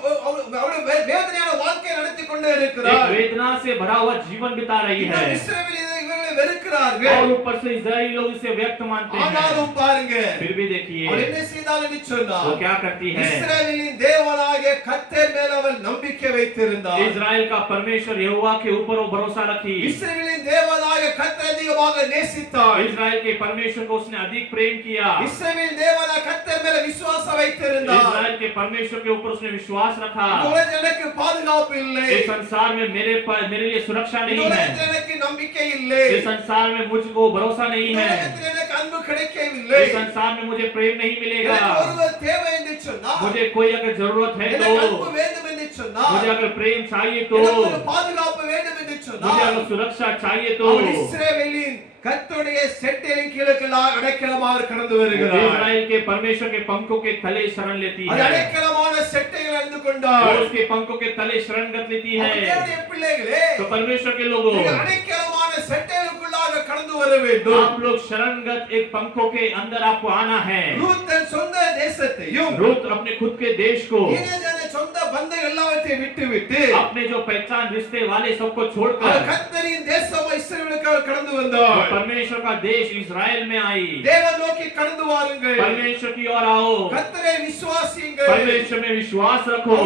அவளுடைய வேதனையான வாழ்க்கை நடத்தி கொண்டே एक இருக்கிறார். वेदना से भरा हुआ जीवन बिता रही है, இஸ்ரவேல் இவர்களை வெறுக்கிறார்கள். और ऊपर से इज़राइली लोग इसे व्यक्त मानते हैं। ஆனாலும் பாருங்க, फिर भी देखिए அவள் என்ன செய்தாள் என்று சொன்னால் वो क्या करती है। இஸ்ரவேலின் தேவனாகிய கர்த்தர் மேல் அவள் நம்பிக்கை வைத்திருந்தாள். इज़राइल का परमेश्वर यहोवा के ऊपर वो भरोसा रखी। இஸ்ரவேலின் தேவனாகிய கர்த்தரை அதிகமாக நேசித்தாள். इज़राइल के परमेश्वर को उसने अधिक प्रेम किया। இஸ்ரவேலின் தேவனாகிய கர்த்தர் மேல் விசுவாசம் வைத்திருந்தாள். इज़राइल के परमेश्वर के ऊपर उसने विश्वास रखा। உலகத்தில் எனக்கு பாதுகாப்பு இல்லை. इस संसार में मेरे लिए सुरक्षा नहीं है। உலகத்தில் எனக்கு நம்பிக்கை இல்லை. इस संसार में मुझको भरोसा नहीं है। உலகத்தில் எனக்கு அன்பு கிடைக்கவில்லை. इस संसार में मुझे प्रेम नहीं मिलेगा। எனக்கு ஒருவர் தேவை என்று சொன்னால், मुझे कोई अगर जरूरत है எனக்கு அன்பு तो, வேண்டும் என்று சொன்னால், मुझे अगर प्रेम चाहिए तो, எனக்கு ஒரு பாதுகாப்பு வேண்டும் என்று मुझे சொன்னால், अगर सुरक्षा चाहिए तो, அவள் இஸ்ரவேலின் கர்த்தருடைய செட்டையின் கீழுக்கெல்லாம் அடைக்கலமாக கடந்து வருகிறாள். इज़राइल के परमेश्वर के पंखों के तले शरण लेती அது है। அடைக்கலமான செட்டையில் அணிந்து वो கொண்டாள். उसके पंखों के तले शरणगत लेती है। தேவனுடைய பிள்ளைகளே, तो परमेश्वर के लोगों, நீங்கள் அடைக்கலமான செட்டைகளுக்குள்ளாக கடந்து வர வேண்டும். आप लोग शरणगत एक पंखों के अंदर आपको आना है। ரூத் தன் சொந்த தேசத்தையும் रूत अपने खुद के देश को, இனஜன சொந்த பந்தம் எல்லாவற்றையும் விட்டுவிட்டு अपने जो पहचान रिश्ते वाले सबको அவர் छोड़कर கர்த்தரின் தேசம் இஸ்ரவேலுக்கு அவர் கடந்து வந்தார். परमेश्वर का देश इज़राइल में आई। தேவன் நோக்கி கடந்து வாருங்கள். परमेश्वर की ओर आओ, கர்த்தரை விசுவாசியுங்கள். परमेश्वर में विश्वास रखो,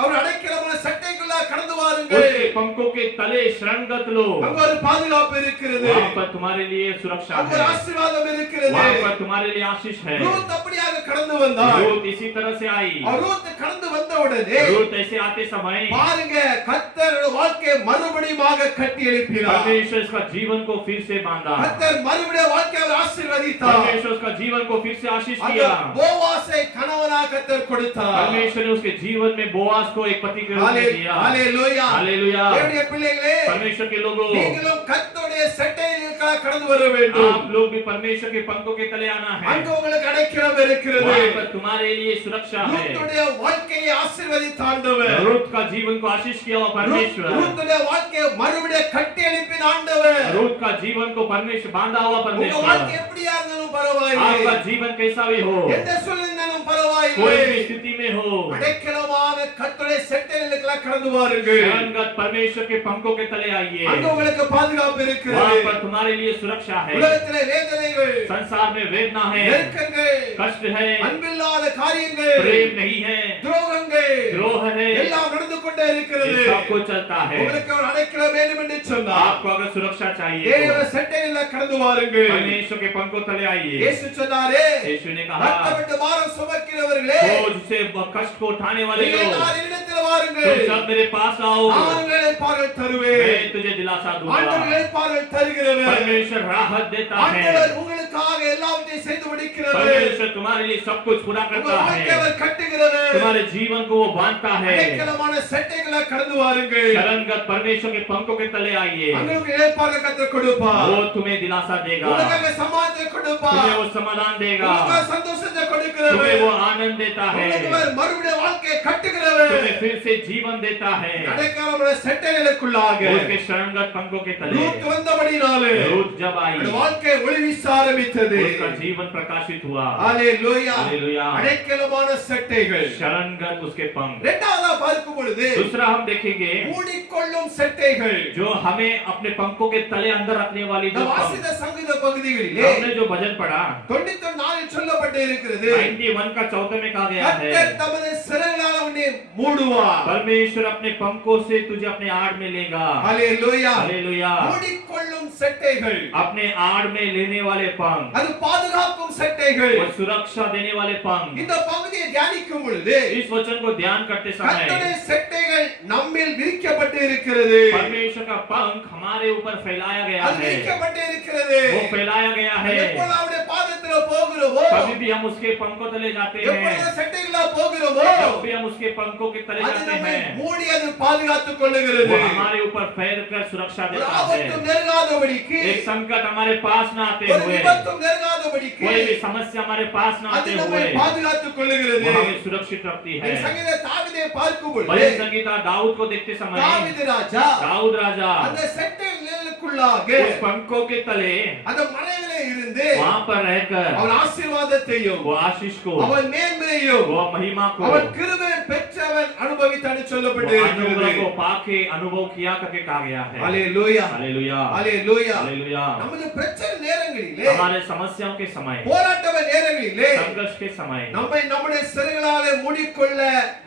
அவர் அடைக்கலமான செட்டைக்குள்ளாக கடந்து வாருங்கள். उसके पंखों के तले शरणगत लो। அங்க ஒரு பாதுகாப்பு இருக்கிறது. वहाँ पर तुम्हारे लिए सुरक्षा அங்க ஒரு है, ஆசீர்வாதம் இருக்கிறது. वहाँ पर तुम्हारे लिए आशीष है। ரூத் அப்படியாக கடந்து வந்தார். रूत इसी तरह से आई। ரூத் கடந்து வந்த உடனே रूत ऐसे आते समय பாருங்க, கர்த்தருடைய வாழ்க்கையை மறுபடியுமாக கட்டி எழுப்பினார். परमेश्वर इसका जीवन को फिर से बांधा। கர்த்தர் மறுபடியும் வாழ்க்கையை அவர் ஆசீர்வதித்தார். परमेश्वर उसका जीवन को फिर से आशीष அங்க किया। போவாசை கணவனாக கர்த்தர் கொடுத்தார். परमेश्वर ने उसके जीवन में बोआस को एक पति के रूप में दिया। ஹalleluya. हालेलुया। தேவனுடைய பிள்ளைகளே, परमेश्वर के लोगों, நீங்களும் கர்த்தருடைய செட்டைகளுக்காக கடந்து வர வேண்டும். आप लोग भी परमेश्वर के पंखों के तले आना है। அங்க உங்களுக்கு அடைக்கலம் இருக்கிறது. वहाँ पर तुम्हारे लिए सुरक्षा है। ரூத்துடைய வாழ்க்கையை ஆசீர்வதித்த ஆண்டவர். रूत का जीवन को आशीष किया हुआ परमेश्वर। ரூத்துடைய வாழ்க்கையை மறுபடியும் கட்டி எழுப்பின ஆண்டவர். रूत का जीवन को परमेश्वर बांधा हुआ உங்க परमेश्वर। வாழ்க்கை எப்படியா இருந்தாலும் பரவாயில்லை. आपका जीवन कैसा भी हो, எந்த சூழ்நிலையிலும் कोई பரவாயில்லை. भी स्थिति में हो, அடைக்கலமான கர்த்தருடைய செட்டைகளுக்குள்ள கடந்து வாருங்கள். शरणगत परमेश्वर के पंखों के तले आइए। அங்க உங்களுக்கு பாதுகாப்பு இருக்கிறது. वहाँ पर तुम्हारे लिए सुरक्षा है। உலகத்திலே வேதனைகள், संसार में वेदना है, நெருக்கங்கள், कष्ट है, அன்பில்லாத காரியங்கள், प्रेम नहीं है, துரோகங்கள் द्रोह है, எல்லாம் நடந்து கொண்டே இருக்கிறது. ये सब कुछ चलता है। உங்களுக்கு ஒரு அடைக்கலம் வேண்டும் என்று சொன்னார். आपको अगर सुरक्षा चाहिए தேவ तो செட்டையில கடந்து வாருங்கள். परमेश्वर के पंखों तले आइए। இயேசு சொன்னாரே, यीशु ने कहा, வருத்தப்பட்டு பாரம் சுமக்கிறவர்களே, बोझ से कष्ट को उठाने वाले நீங்கள் लोग, எல்லாரும் என்னிடத்தில் வாருங்கள். तुम सब मेरे पास आओ, நான் உங்களுக்கு பார்கள் தருவேன். मैं तुझे दिलासा दूंगा। ஆண்டவர் பார்கள் தருகிறவர். परमेश्वर राहत देता है। ஆண்டவர் உங்களுக்கு உங்களுக்காக எல்லாவற்றையும் செய்து முடிக்கிறது. परमेश्वर तुम्हारे लिए सब कुछ पूरा உங்க करता வாழ்க்கையை है, அவர் கட்டுகிறது. तुम्हारे जीवन को वो बांधता है। அடைக்கலமான செட்டைகளை கடந்து வாருங்கள். शरणगत परमेश्वर के पंखों के तले आइए, உங்களுக்கு இளைப்பாறுதல் கர்த்தர் கொடுப்பார். वो तुम्हें दिलासा देगा, உங்களுக்கு சமாதானத்தை கொடுப்பார். तुम्हें वो समाधान देगा, உங்களுக்கு சந்தோஷத்தை கொடுக்கிறவர். तुम्हें वो आनंद देता है, உங்களுக்கு அவர் மறுபடியும் வாழ்க்கையை கட்டுகிறவர். तुम्हें फिर से जीवन देता है। அடைக்கலமான செட்டைகளுக்குள்ளாக उसके शरणगत पंखों के तले ரூத் வந்தபடினாலே रूत जब आई, அவருடைய வாழ்க்கை ஒளி வீச ஆரம்பித்தது. उसका जीवन प्रकाशित हुआ। ஹalleluya. हालेलुया। அடைக்கலமான செட்டைகள். शरणगत उसके पंख। இரண்டாவதா பார்க்கும் பொழுது दूसरा हम देखेंगे மூடிக்கொள்ளும் செட்டைகள். जो हमें अपने पंखों के तले अंदर रखने वाली जो இந்த पंख। வாசித்த சங்கீத பகுதிகளிலே हमने जो भजन पढ़ा 94 சொல்லப்பட்டு இருக்கிறது. 91 का 14 में कहा गया है, கர்த்தர் தமது சிறகுகளால் உன்னை மூடுவார். परमेश्वर अपने पंखों से तुझे अपने आड़ में लेगा। ஹalleluya. हालेलुया। மூடிக்கொள்ளும் செட்டைகள். अपने आड़ में लेने वाले पंख, அது பாதுகாக்கும் செட்டைகள். और सुरक्षा देने वाले पंख। இந்த பகுதியை தியானிக்கும் பொழுது इस वचन को ध्यान करते समय கர்த்தருடைய செட்டைகள் நம்மில் விரிக்கப்பட்டு இருக்கிறது. परमेश्वर का पंख हमारे ऊपर फैलाया गया அது है, விரிக்கப்பட்டு இருக்கிறது. वो फैलाया गया है। எப்பொழுது அவருடைய பாதத்தில போகிறோமோ, कभी भी हम उसके पंखों तले जाते எப்பொழுது हैं, செட்டைகளா போகிறோமோ, जब भी हम उसके पंखों के तले அது जाते நம்மை हैं, மூடி அது பாதுகாத்துக் கொள்ளுகிறது. वो हमारे ऊपर फैल कर सुरक्षा ஒரு देता ஆபத்து है। நெருங்காதபடிக்கு, एक संकट हमारे पास न आते ஒரு हुए, விபத்து நெருங்காதபடிக்கு कोई भी समस्या हमारे पास न அது आते நம்மை हुए, பாதுகாத்துக் கொள்ளுகிறது. वो हमें सुरक्षित रखती है। இந்த சங்கீத தாவீதை பார்க்கும் பொழுது भजन संगीता दाऊद को देखते समय தாவீது ராஜா दाऊद राजा அந்த செட்டை நிழலுக்குள்ளாக उस पंखों के तले அந்த மலையிலே இருந்து वहां पर रहकर அவன் ஆசீர்வாதத்தையும் वो आशीष को, அவன் மேன்மையையும் वो महिमा को, அவன் கிருபை பெற்றவன் அனுபவித்தான்னு சொல்லப்பட்டு वो இருக்கிறது. अनुग्रह को पाके अनुभव किया करके कहा गया है। ஹalleluya. हालेलुया, ஹalleluya. हालेलुया। நமது பிரச்சனை நேரங்களிலே, हमारे समस्याओं के समय, போராட்ட நேரங்களிலே संघर्ष के समय நம்மை நம்முடைய சிறைகளாலே மூடிக்கொள்ள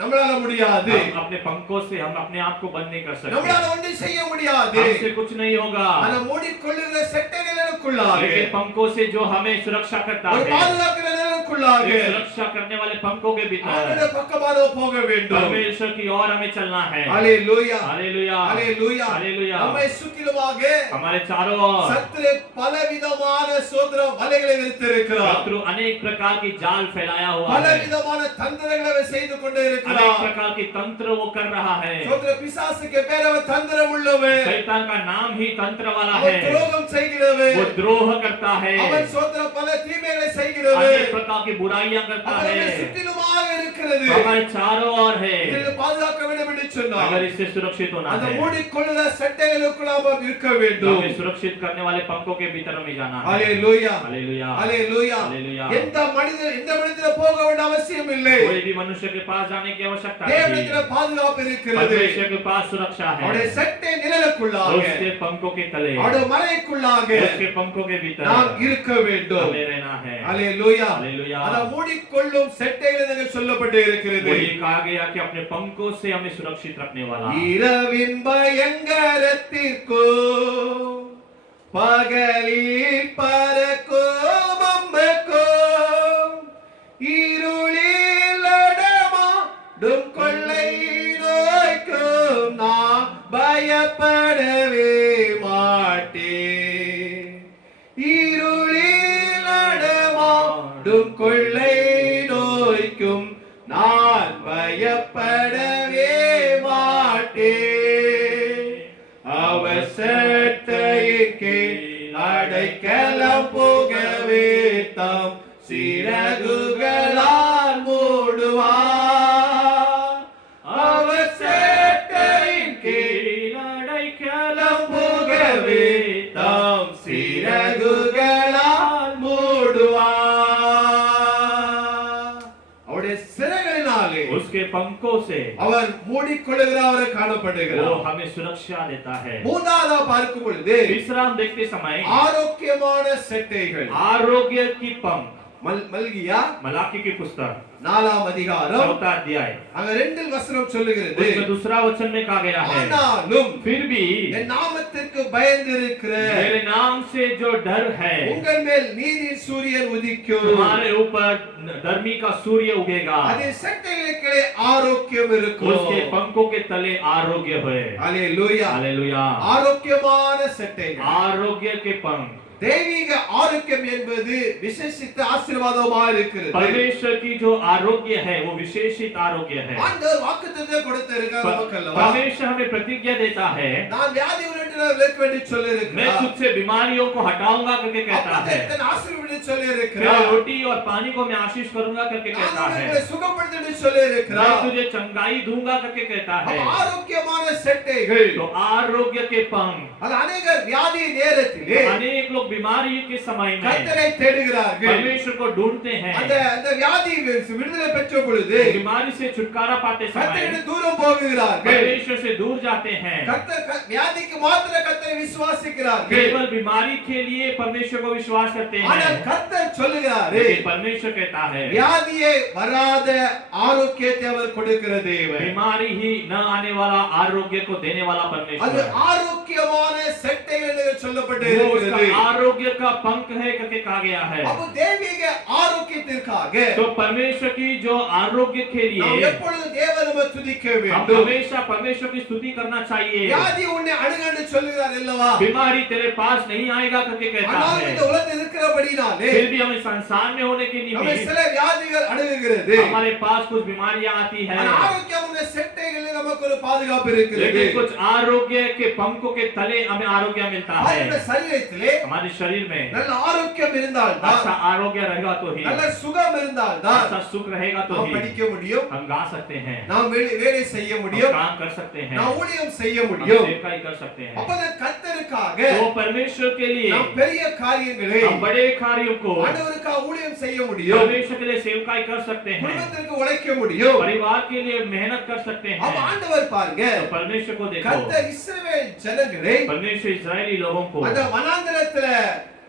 நம்மளால முடியாது. हम अपने पंखों से हम अपने आप को बंद नहीं कर सकते, நம்மளால ஒன்றும் செய்ய முடியாது. हमसे कुछ नहीं होगा। அந்த மூடிக்கொள்ளுகிற செட்டைகளுக்குள்ளாக, लेकिन पंखों से जो हमें सुरक्षा करता ஒரு है, பாதுகாக்கிற நிழலுக்குள்ளாக एक सुरक्षा करने वाले पंखों के भीतर அவருடைய பக்கமாக போக வேண்டும். परमेश्वर की ओर हमें चलना है। ஹalleluya. हालेलुया, ஹalleluya. हालेलुया। நம்மை சுற்றிலுமாக हमारे चारों ओर சத்துரு பலவிதமான சோதர வலைகளை விரித்திருக்கிறார். शत्रु अनेक प्रकार की जाल फैलाया हुआ है, பலவிதமான தந்திரங்களை அவர் செய்து கொண்டே अनेक இருக்கிறார். प्रकार की तंत्र वो कर रहा है। சோதர பிசாசுக்கு பேர் அவர் தந்திரம் உள்ளவன். शैतान का नाम ही तंत्र वाला அவன் है, துரோகம் செய்கிறவன். वो द्रोह करता है, அவன் சோதர பல தீமைகளை செய்கிறவன். अनेक प्रकार की बुराइयां करता அவன் है, நம்மை சுற்றிலுமாக இருக்கிறது. हमारे चारों ओर है। இதில் பாதுகாக்க வேண்டும் என்று சொன்னார். अगर इससे सुरक्षित होना அந்த है, மூடிக்கொள்ளுகிற செட்டைகளுக்குள் நாம் இருக்க வேண்டும். हमें सुरक्षित करने वाले पंखों के भीतर हमें जाना है। ஹalleluya. हालेलुया, ஹalleluya. हालेलुया। எந்த மனிதர் போக வேண்டிய அவசியம் இல்லை. कोई भी मनुष्य के पास जाने की आवश्यकता नहीं, தேவனிடத்தில் பாதுகாப்பு இருக்கிறது. परमेश्वर के पास सुरक्षा है। அவருடைய செட்டை நிழலுக்குள்ளாக, उसके पंखों के तले, அவருடைய மறைக்குள்ளாக उसके पंखों के भीतर நாம் இருக்க வேண்டும். हमें रहना है। ஹalleluya. हालेलुया। அத மூடிக்கொள்ளும் செட்டைகள் என்று சொல்லப்பட்டு இருக்கிறது. वो ये कहा गया कि अपने पंखों से हमें सुरक्षित रखने वाला। இரவின் பயங்கரத்திற்கோ பகலில் பறக்கும் அம்புக்கோ இருளில் நடமாடும் கொள்ளை நோய்க்கும் நான் பயப்படவே மாட்டேன். இருளில் நடமாடும் கொள்ளை நோய்க்கும் நான் பயப்படவே மாட்டேன். அவர் சட்டையின் கீழ் அடைக்கலம் புகவே தாம் சிறகுகளால் மூடுவார். அவர் சட்டையின் கீழ் அடைக்கலம் புகவே தாம் சிறகுகளால் மூடுவார். அவருடைய சிறகுகளினாலே, उसके पंखों से அவர் மூடிக்கொள்ளுகிறவரை वो காணப்படுகிறார். हमें सुरक्षा देता है। மூன்றாவதா பார்க்கும் பொழுது तीसरा हम देखते समय ஆரோக்கியமான செட்டைகள். आरोग्य की पंख। மல்கியா मलाकी की पुस्तक 4ஆம் அதிகாரம் 4वां अध्याय, அங்க 2 வசனம் சொல்லுகிறது. उसमें दूसरा वचन में कहा गया है, ஆனாலும் फिर भी என் நாமத்திற்கு பயந்திருக்கிற मेरे नाम से जो डर है, உங்கள் மேல் நீதி சூரியன் உதிக்கும். तुम्हारे ऊपर धर्मी का सूर्य उगेगा, அது செட்டைகளுக்கு ஆரோக்கியம் இருக்கும். उसके पंखों के तले आरोग्य है। ஹalleluya. हालेलुया। ஆரோக்கியமான செட்டைகள். आरोग्य के पंख। தெய்வீக ஆரோக்கியம் என்பது விசேஷித்த ஆசீர்வாதமா இருக்கிறது. परमेश्वर की जो आरोग्य है वो विशेषित आरोग्य है। ஆண்டவர் வாக்குத்தத்தம் கொடுத்திருக்கிறார் நமக்கு அல்லவா? परमेश्वर हमें प्रतिज्ञा देता है, நான் வியாதி உள்ளவர்களை விலக்க வேண்டும் சொல்லி मैं இருக்கிறார். तुझसे बीमारियों को हटाऊंगा करके कहता है, அப்பத்தை ஆசீர்வதித்து சொல்லி मैं இருக்கிறார். रोटी और पानी को मैं आशीष करूंगा करके कहता நான் है, உங்களை சுகப்படுத்தி சொல்லி मैं இருக்கிறார். तुझे चंगाई दूंगा करके कहता है। ஆரோக்கியமான செட்டைகள் तो आरोग्य के पंख, அது அநேகர் வியாதி நேரத்திலே अनेक लोग बीमारी के समय में கர்த்தரை தேடுகிறார்கள். परमेश्वर को ढूंढते हैं। அந்த அந்த வியாதி விடுதலை பெற்ற பொழுது बीमारी से छुटकारा पाते समय கர்த்தரிடம் தூரம் போகிறார்கள். परमेश्वर से दूर जाते हैं। கர்த்தர் வியாதிக்கு மாத்திர கர்த்தரை விசுவாசிக்கிறார்கள். केवल बीमारी के लिए परमेश्वर को विश्वास करते ஆனால் हैं, கர்த்தர் சொல்லுகிறார், लेकिन परमेश्वर कहता है வியாதியே வராத ஆரோக்கியத்தை அவர் கொடுக்கிற தேவன். बीमारी ही न आने वाला आरोग्य को देने वाला அது परमेश्वर है। ஆரோக்கியமான செட்டைகள் என்று சொல்லப்பட்டு वो இருக்கிறது. उसका आरोग्य का पंख है करके कहा गया है। அப்போ தெய்வீக ஆரோக்கியத்திற்காக तो परमेश्वर की जो आरोग्य के நாம் लिए எப்பொழுது தேவனை துதிக்க हम வேண்டும். हमेशा परमेश्वर की स्तुति करना चाहिए। வியாதி உன்னை அணுகன்னு சொல்லுகிறார் அல்லவா? बीमारी तेरे पास नहीं आएगा करके कहता ஆனால் है, இந்த உலகத்தில் இருக்கிறபடினாலே फिर भी हमें संसार में होने के நம்ம निमित्त சில வியாதிகள் அணுகுகிறது. हमारे पास कुछ बीमारियां आती है, ஆனால் ஆரோக்கியமான செட்டைகளில் நமக்கு ஒரு பாதுகாப்பு இருக்கிறது. लेकिन कुछ आरोग्य के पंखों के तले हमें आरोग्य मिलता है। இந்த சரீரத்திலே हमारे शरीर में நல்ல ஆரோக்கியம் இருந்தால் अच्छा आरोग्य रहेगा तो ही, நல்ல சுகம் இருந்தால் தான் अच्छा सुख रहेगा तो நாம் ही படிக்க முடியும், हम गा सकते हैं, நாம் வேலை செய்ய हम முடியும், काम कर सकते हैं, நாம் ஊழியம் செய்ய हम முடியும். सेवकाई कर सकते हैं। அப்பதான் கர்த்தருக்காக तो परमेश्वर के लिए நாம் பெரிய காரியங்களை हम बड़े कार्यों को ஆண்டவருக்காக ஊழியம் செய்ய முடியும். परमेश्वर के लिए सेवकाई कर सकते हैं, குடும்பத்திற்கு உழைக்க முடியும். परिवार के लिए मेहनत कर सकते அப்ப हैं। ஆண்டவர் பாருங்க, तो परमेश्वर को देखो, கர்த்தர் இஸ்ரவேல் ஜனங்களை परमेश्वर इस्राएली लोगों को அந்த வனாந்தரத்துல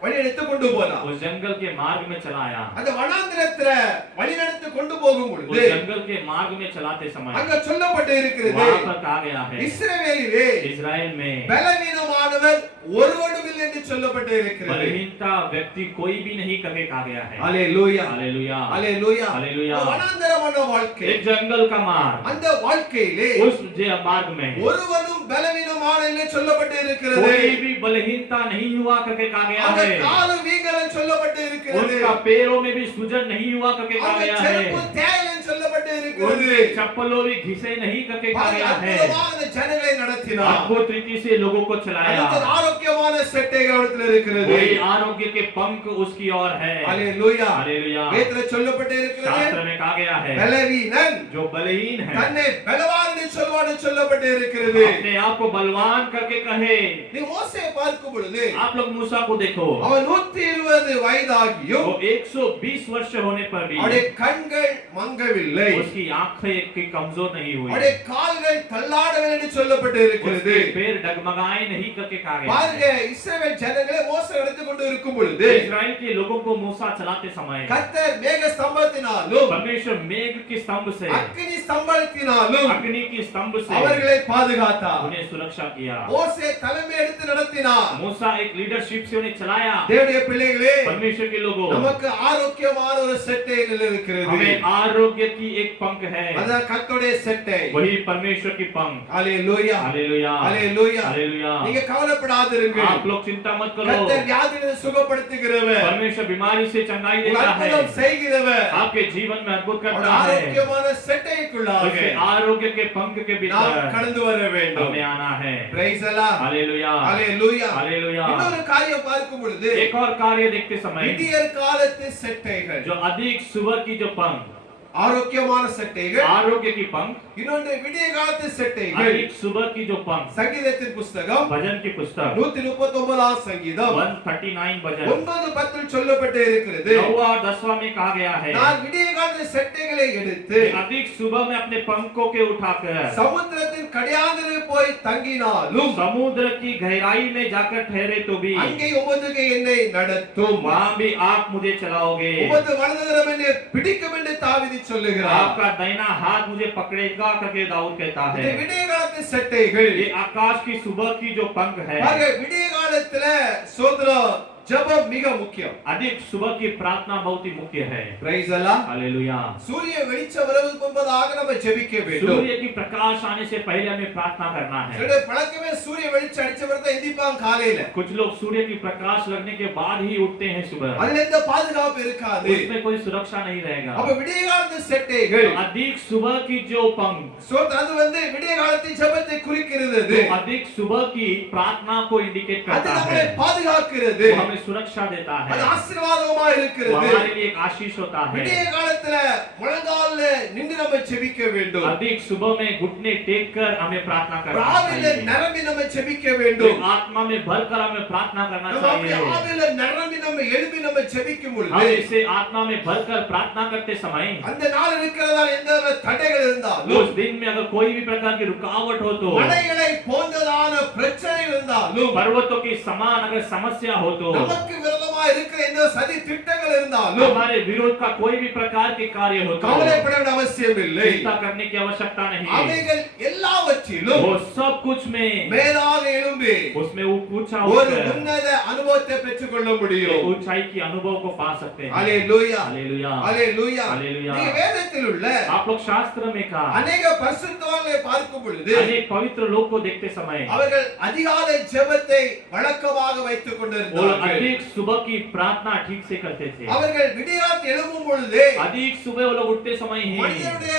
வழி எடுத்து கொண்டு போனார். उस जंगल के मार्ग में चलाया। அந்த வனாந்தரத்துல வழி நடத்தி கொண்டு போகும் उस பொழுது जंगल के मार्ग में चलाते समय அங்க சொல்லப்பட்டு இருக்கிறது, वहां पर कहा गया है, இஸ்ரவேலிலே इस्राएल में பலவீனமானவர் ஒருவனும் இல்லை என்று சொல்லப்பட்டு இருக்கிறது. बलहीनता व्यक्ति कोई भी नहीं करके कहा गया है। அல்லேலூயா, हालेलुया, அல்லேலூயா. हालेलुया। வனாந்தரமான வாழ்க்கை, एक जंगल का मार्ग, அந்த வாழ்க்கையிலே उस मार्ग में ஒருவனும் பலவீனமான என்று சொல்லப்பட்டு இருக்கிறது. कोई भी बलहीनता नहीं हुआ करके कहा गया அந்த है। காலு வீங்கலன்னு சொல்லப்பட்டு இருக்கிறது. उसका पैरों में भी सूजन नहीं हुआ करके कहा அந்த गया செருப்பு है। தேயலன்னு சொல்லப்பட்டு இருக்கிறது. उनके चप्पलों भी घिसे नहीं करके कहा गया है। அற்புதமாக அந்த ஜனங்களை நடத்தினார். अद्भुत रीति से लोगों को चलाया। அடுத்தது ஆரோக்கியமான செட்டைகள் அவரிடத்தில் இருக்கிறது. वही आरोग्य के पंख उसकी ओर है। அல்லேலூயா. हालेलुया। வேதத்தில் சொல்லப்பட்டு இருக்கிறது, शास्त्र में कहा गया है, பலவீனன் जो बलहीन है தன்னை பலவான் என்று சொல்வான்னு சொல்லப்பட்டு இருக்கிறது. अपने आप को बलवान करके कहे। நீ மோசேயை பார்க்கும் பொழுது आप लोग मूसा को देखो, அவன் 120 வயதாகியும் वो 120 वर्ष होने पर भी அவருடைய கண்கள் மங்கவில்லை, उसकी आंखें की कमजोर नहीं हुई, அவருடைய கால்கள் தள்ளாடவில்லை என்று சொல்லப்பட்டு இருக்கிறது. उसके पैर डगमगाए नहीं करके कहा गया பாருங்க, है। இஸ்ரவேல் ஜனங்களை மோசே எடுத்துக் கொண்டு இருக்கும் பொழுது इस्राएल के लोगों को मूसा चलाते समय கர்த்தர் மேக ஸ்தம்பத்தினாலும் परमेश्वर मेघ के स्तंभ से, அக்கினி ஸ்தம்பத்தினாலும் अग्नि की स्तंभ से அவர்களை பாதுகாத்தார். उन्हें सुरक्षा किया। மோசே தலைமை எடுத்து நடத்தினார். मूसा एक लीडरशिप से उन्हें चलाया। தேவனுடைய பிள்ளைகளே, परमेश्वर के लोगों, நமக்கு ஆரோக்கியமான ஒரு செட்டை இருக்கிறது. हमें आरोग्य की एक पंख है, அதான் கர்த்தருடைய செட்டை. वही परमेश्वर की पंख। அல்லேலூயா, हालेलुया, அல்லேலூயா. हालेलुया। நீங்க கவலைப்படாதிருங்க. आप लोग चिंता मत करो, கர்த்தர் வியாதியை சுகப்படுத்துகிறவர், परमेश्वर बीमारी से चंगाई ஒரு देता है, அற்புதம் செய்கிறவர். आपके जीवन में अद्भुत ஒரு करता है। ஆரோக்கியமான செட்டைக்குள்ளாக उसके आरोग्य के पंख के நாம் भीतर கடந்து வர வேண்டும். हमें आना है। பிரைஸ் அல்லாஹ், हालेलुया, அல்லேலூயா. हालेलुया। இன்னொரு காரியம் பார்க்கும் பொழுது एक और कार्य देखते समय, விடியற் காலத்து செட்டைகள், जो अधिक सुबह की जो पंख, ஆரோக்கியமான செட்டைகள், आरोग्य की पंख, இன்னொன்று விடிய காலத்து செட்டைகள். अधिक सुबह की जो पंख, சங்கீதத்தின் புஸ்தகம் भजन की पुस्तक 139 சங்கீதம் 139 भजन 9:10 சொல்லப்பட்டு இருக்கிறது, 9 और 10वां में कहा गया है, நான் விடிய காலத்து செட்டைகளை எடுத்து अधिक सुबह में अपने पंखों के उठाकर சமுத்திரத்தின் கடையாந்தரில் போய் தங்கினாலும் समुद्र की गहराई में जाकर ठहरे तो भी அங்கே உமது என்னை நடத்தும், वहां भी आप मुझे चलाओगे, உமது வலதுகரம் என்னை பிடிக்கும் என்று தாவீது சொல்லுகிறார். आपका दाहिना हाथ मुझे पकड़ेगा करके दाऊद कहता இந்த है। விடிய காலத்து செட்டைகள், ये आकाश की सुबह की जो पंख है, பாருங்க, விடிய காலத்துல சோதரம் ஜெபம் மிக முக்கியம். अधिक सुबह की प्रार्थना बहुत ही मुख्य है। Praise the Lord. हालेलुया। சூரிய வெளிச்சம் வருவதற்கு முன்பதாக நம்ம ஜெபிக்க வேண்டும். सूर्य की प्रकाश आने से पहले हमें प्रार्थना करना है। சில பழக்கமே சூரிய வெளிச்சம் அடிச்ச பிறகு தான் எந்திப்பாங்க காலையில. कुछ लोग सूर्य की प्रकाश लगने के बाद ही उठते हैं सुबह। அதுல எந்த பாதுகாப்பு இருக்காது. उसमें कोई सुरक्षा नहीं रहेगा। அப்ப விடிய காலத்து செட்டைகள் अधिक सुबह की जो पंख, அது விடிய காலத்தின் ஜெபத்தை குறிக்கிறது. तो अधिक सुबह की प्रार्थना को इंडिकेट அது करता நம்மை है। பாதுகாக்கிறது. वो हमें सुरक्षा देता है। அது ஆசீர்வாதமா वो இருக்கிறது. हमारे लिए एक आशीष होता है। விடிய காலத்துல முழங்கால்ல நின்று நம்ம ஜெபிக்க வேண்டும். अधिक सुबह में घुटने टेक कर हमें प्रार्थना करना ஆவியில चाहिए। நிரம்பி நம்ம ஜெபிக்க வேண்டும். तो आत्मा में भरकर हमें प्रार्थना करना நம்ம चाहिए। ஆவியில நிரம்பி நம்ம எழுப்பி நம்ம ஜெபிக்கும் हम பொழுது इसे आत्मा में भरकर प्रार्थना करते समय அந்த நாள் இருக்கிறதால எந்த தடைகள் இருந்தாலும் उस दिन में अगर कोई भी प्रकार की रुकावट हो तो, மலைகளை போன்றதான பிரச்சனை இருந்தாலும் पर्वतों के समान अगर समस्या हो तो, நமக்கு விரோதமா இருக்கிற எந்த சதி திட்டங்கள் இருந்தாலும் हमारे विरोध का कोई भी प्रकार के कार्य हो तो கவலைப்பட வேண்டிய அவசியம் இல்லை. चिंता करने की आवश्यकता नहीं है। அவைகள் எல்லாவற்றிலும் वो सब कुछ में மேலாக எழும்பி उसमें ऊंचा ஒரு उठकर உன்னத அனுபவத்தை பெற்றுக்கொள்ள एक முடியும். ऊंचाई की अनुभव को पा सकते हैं। அல்லேலூயா हालेलुया। அல்லேலூயா. हालेलुया। நீங்க வேதத்தில் உள்ள आप लोग शास्त्र में कहा अनेक பரிசுத்தவான்களை பார்க்கும் பொழுது अनेक पवित्र लोग को देखते समय அவர்கள் அதிகாலை ஜெபத்தை வழக்கமாக வைத்துக் वो கொண்டிருந்தார்கள். अधिक सुबह की प्रार्थना ठीक से करते थे। அவர்கள் விடியாத் எழும்பும் பொழுது अधिक सुबह वो लोग उठते समय ही மனிதனுடைய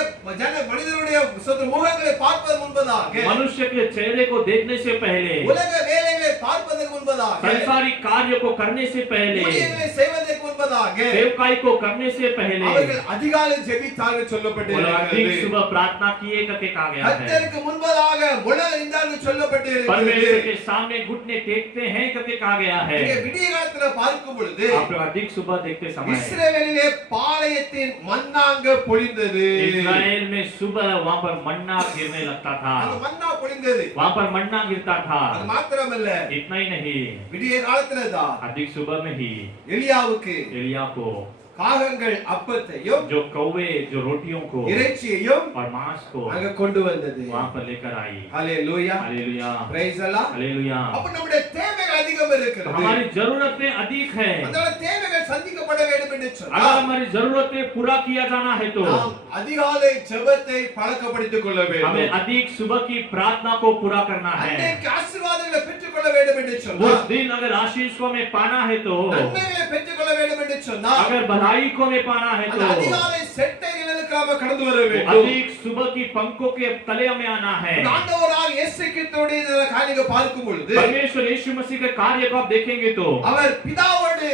முகங்களை பார்ப்பதற்கு முன்பதாக मनुष्य के चेहरे को देखने से पहले, உலக வேலைகளை பார்ப்பதற்கு முன்பதாக संसारिक कार्य को करने से पहले, ஊழியங்களை செய்வதற்கு முன்பதாக सेवकाई को करने से पहले அவர்கள் அதிகாலை ஜெபித்தார்கள் वो लोग अधिक சொல்லப்பட்டிருக்கிறது. सुबह प्रार्थना किए करके कहा गया है। கர்த்தருக்கு முன்பதாக முழந்தார்கள் சொல்லப்பட்டிருக்கிறது. परमेश्वर के सामने घुटने टेकते हैं करके कहा गया है। இங்கே விடிய காலத்துல பார்க்கும் பொழுது आप लोग अधिक सुबह देखते समय இஸ்ரவேலிலே பாளையத்தின் மன்னாங்க பொழிந்தது. इस्राएल में सुबह वहां पर मन्ना गिरने लगता था। அந்த மன்னா பொழிந்தது. वहां पर मन्ना गिरता था। அது மாத்திரமல்ல इतना ही नहीं, விடிய காலத்துல தான் अधिक सुबह में ही எலியாவுக்கு एलिया को காகங்கள் அப்பத்தையும் जो कौवे जो रोटियों को இறைச்சியையும் और मांस को அங்க கொண்டு வந்தது. वहां पर लेकर आई। ஹalleluya hallelujah. praise the Lord. Hallelujah. அப்ப நம்முடைய தேவைகள் அதிகம் तो இருக்கிறது. हमारी जरूरतें अधिक है। அதனால தேவைகள் சந்திக்கப்பட வேண்டும் என்று अगर சொன்னால் हमारी जरूरतें पूरा किया जाना है तो நாம் அதிகாலை ஜெபத்தை பழக்கப்படுத்திக் கொள்ள हमें வேண்டும். अधिक सुबह की प्रार्थना को पूरा करना है। அன்னைக்கு ஆசீர்வாதங்களை பெற்றுக்கொள்ள வேண்டும் என்று उस சொன்னால் दिन अगर आशीष को हमें पाना है तो, நன்மைகளை பெற்றுக்கொள்ள வேண்டும் என்று சொன்னால் अगर भलाई को हमें पाना है அந்த तो அதிகாலை செட்டை நிழலுக்கு நாம கடந்து வர வேண்டும். अधिक सुबह की पंखों के तले हमें आना है। ஆண்டவராக இயேசு கிறிஸ்துவுடைய இந்த காரியங்களை பார்க்கும் பொழுது परमेश्वर यीशु मसीह के कार्य को आप देखेंगे तो அவர் பிதாவோடு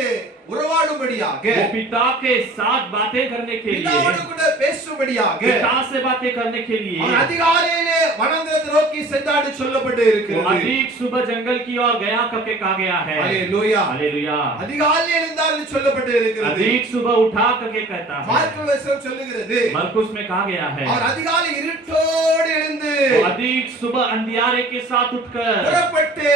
உறவாடும்படியாக वो पिता के साथ बातें करने के लिए, பிதாவோடு கூட பேசும்படியாக पिता से बातें करने के लिए அவர் அதிகாலையிலே வனாந்தரத்தை நோக்கி சென்றாடு சொல்லப்பட்டு वो இருக்கிறது. अधिक सुबह जंगल की ओर गया करके कहा गया है। ஹalleluya. हालेलुया। அதிகாலையில் எழுந்தார் என்று சொல்லப்பட்டு இருக்கிறது. अधिक सुबह उठा करके कहता है। மார்க்கு வசனம் சொல்லுகிறது मरकुस में कहा गया है அவர் அதிகாலை இருட்டோடு எழுந்து वो अधिक सुबह अंधियारे के साथ उठकर புறப்பட்டு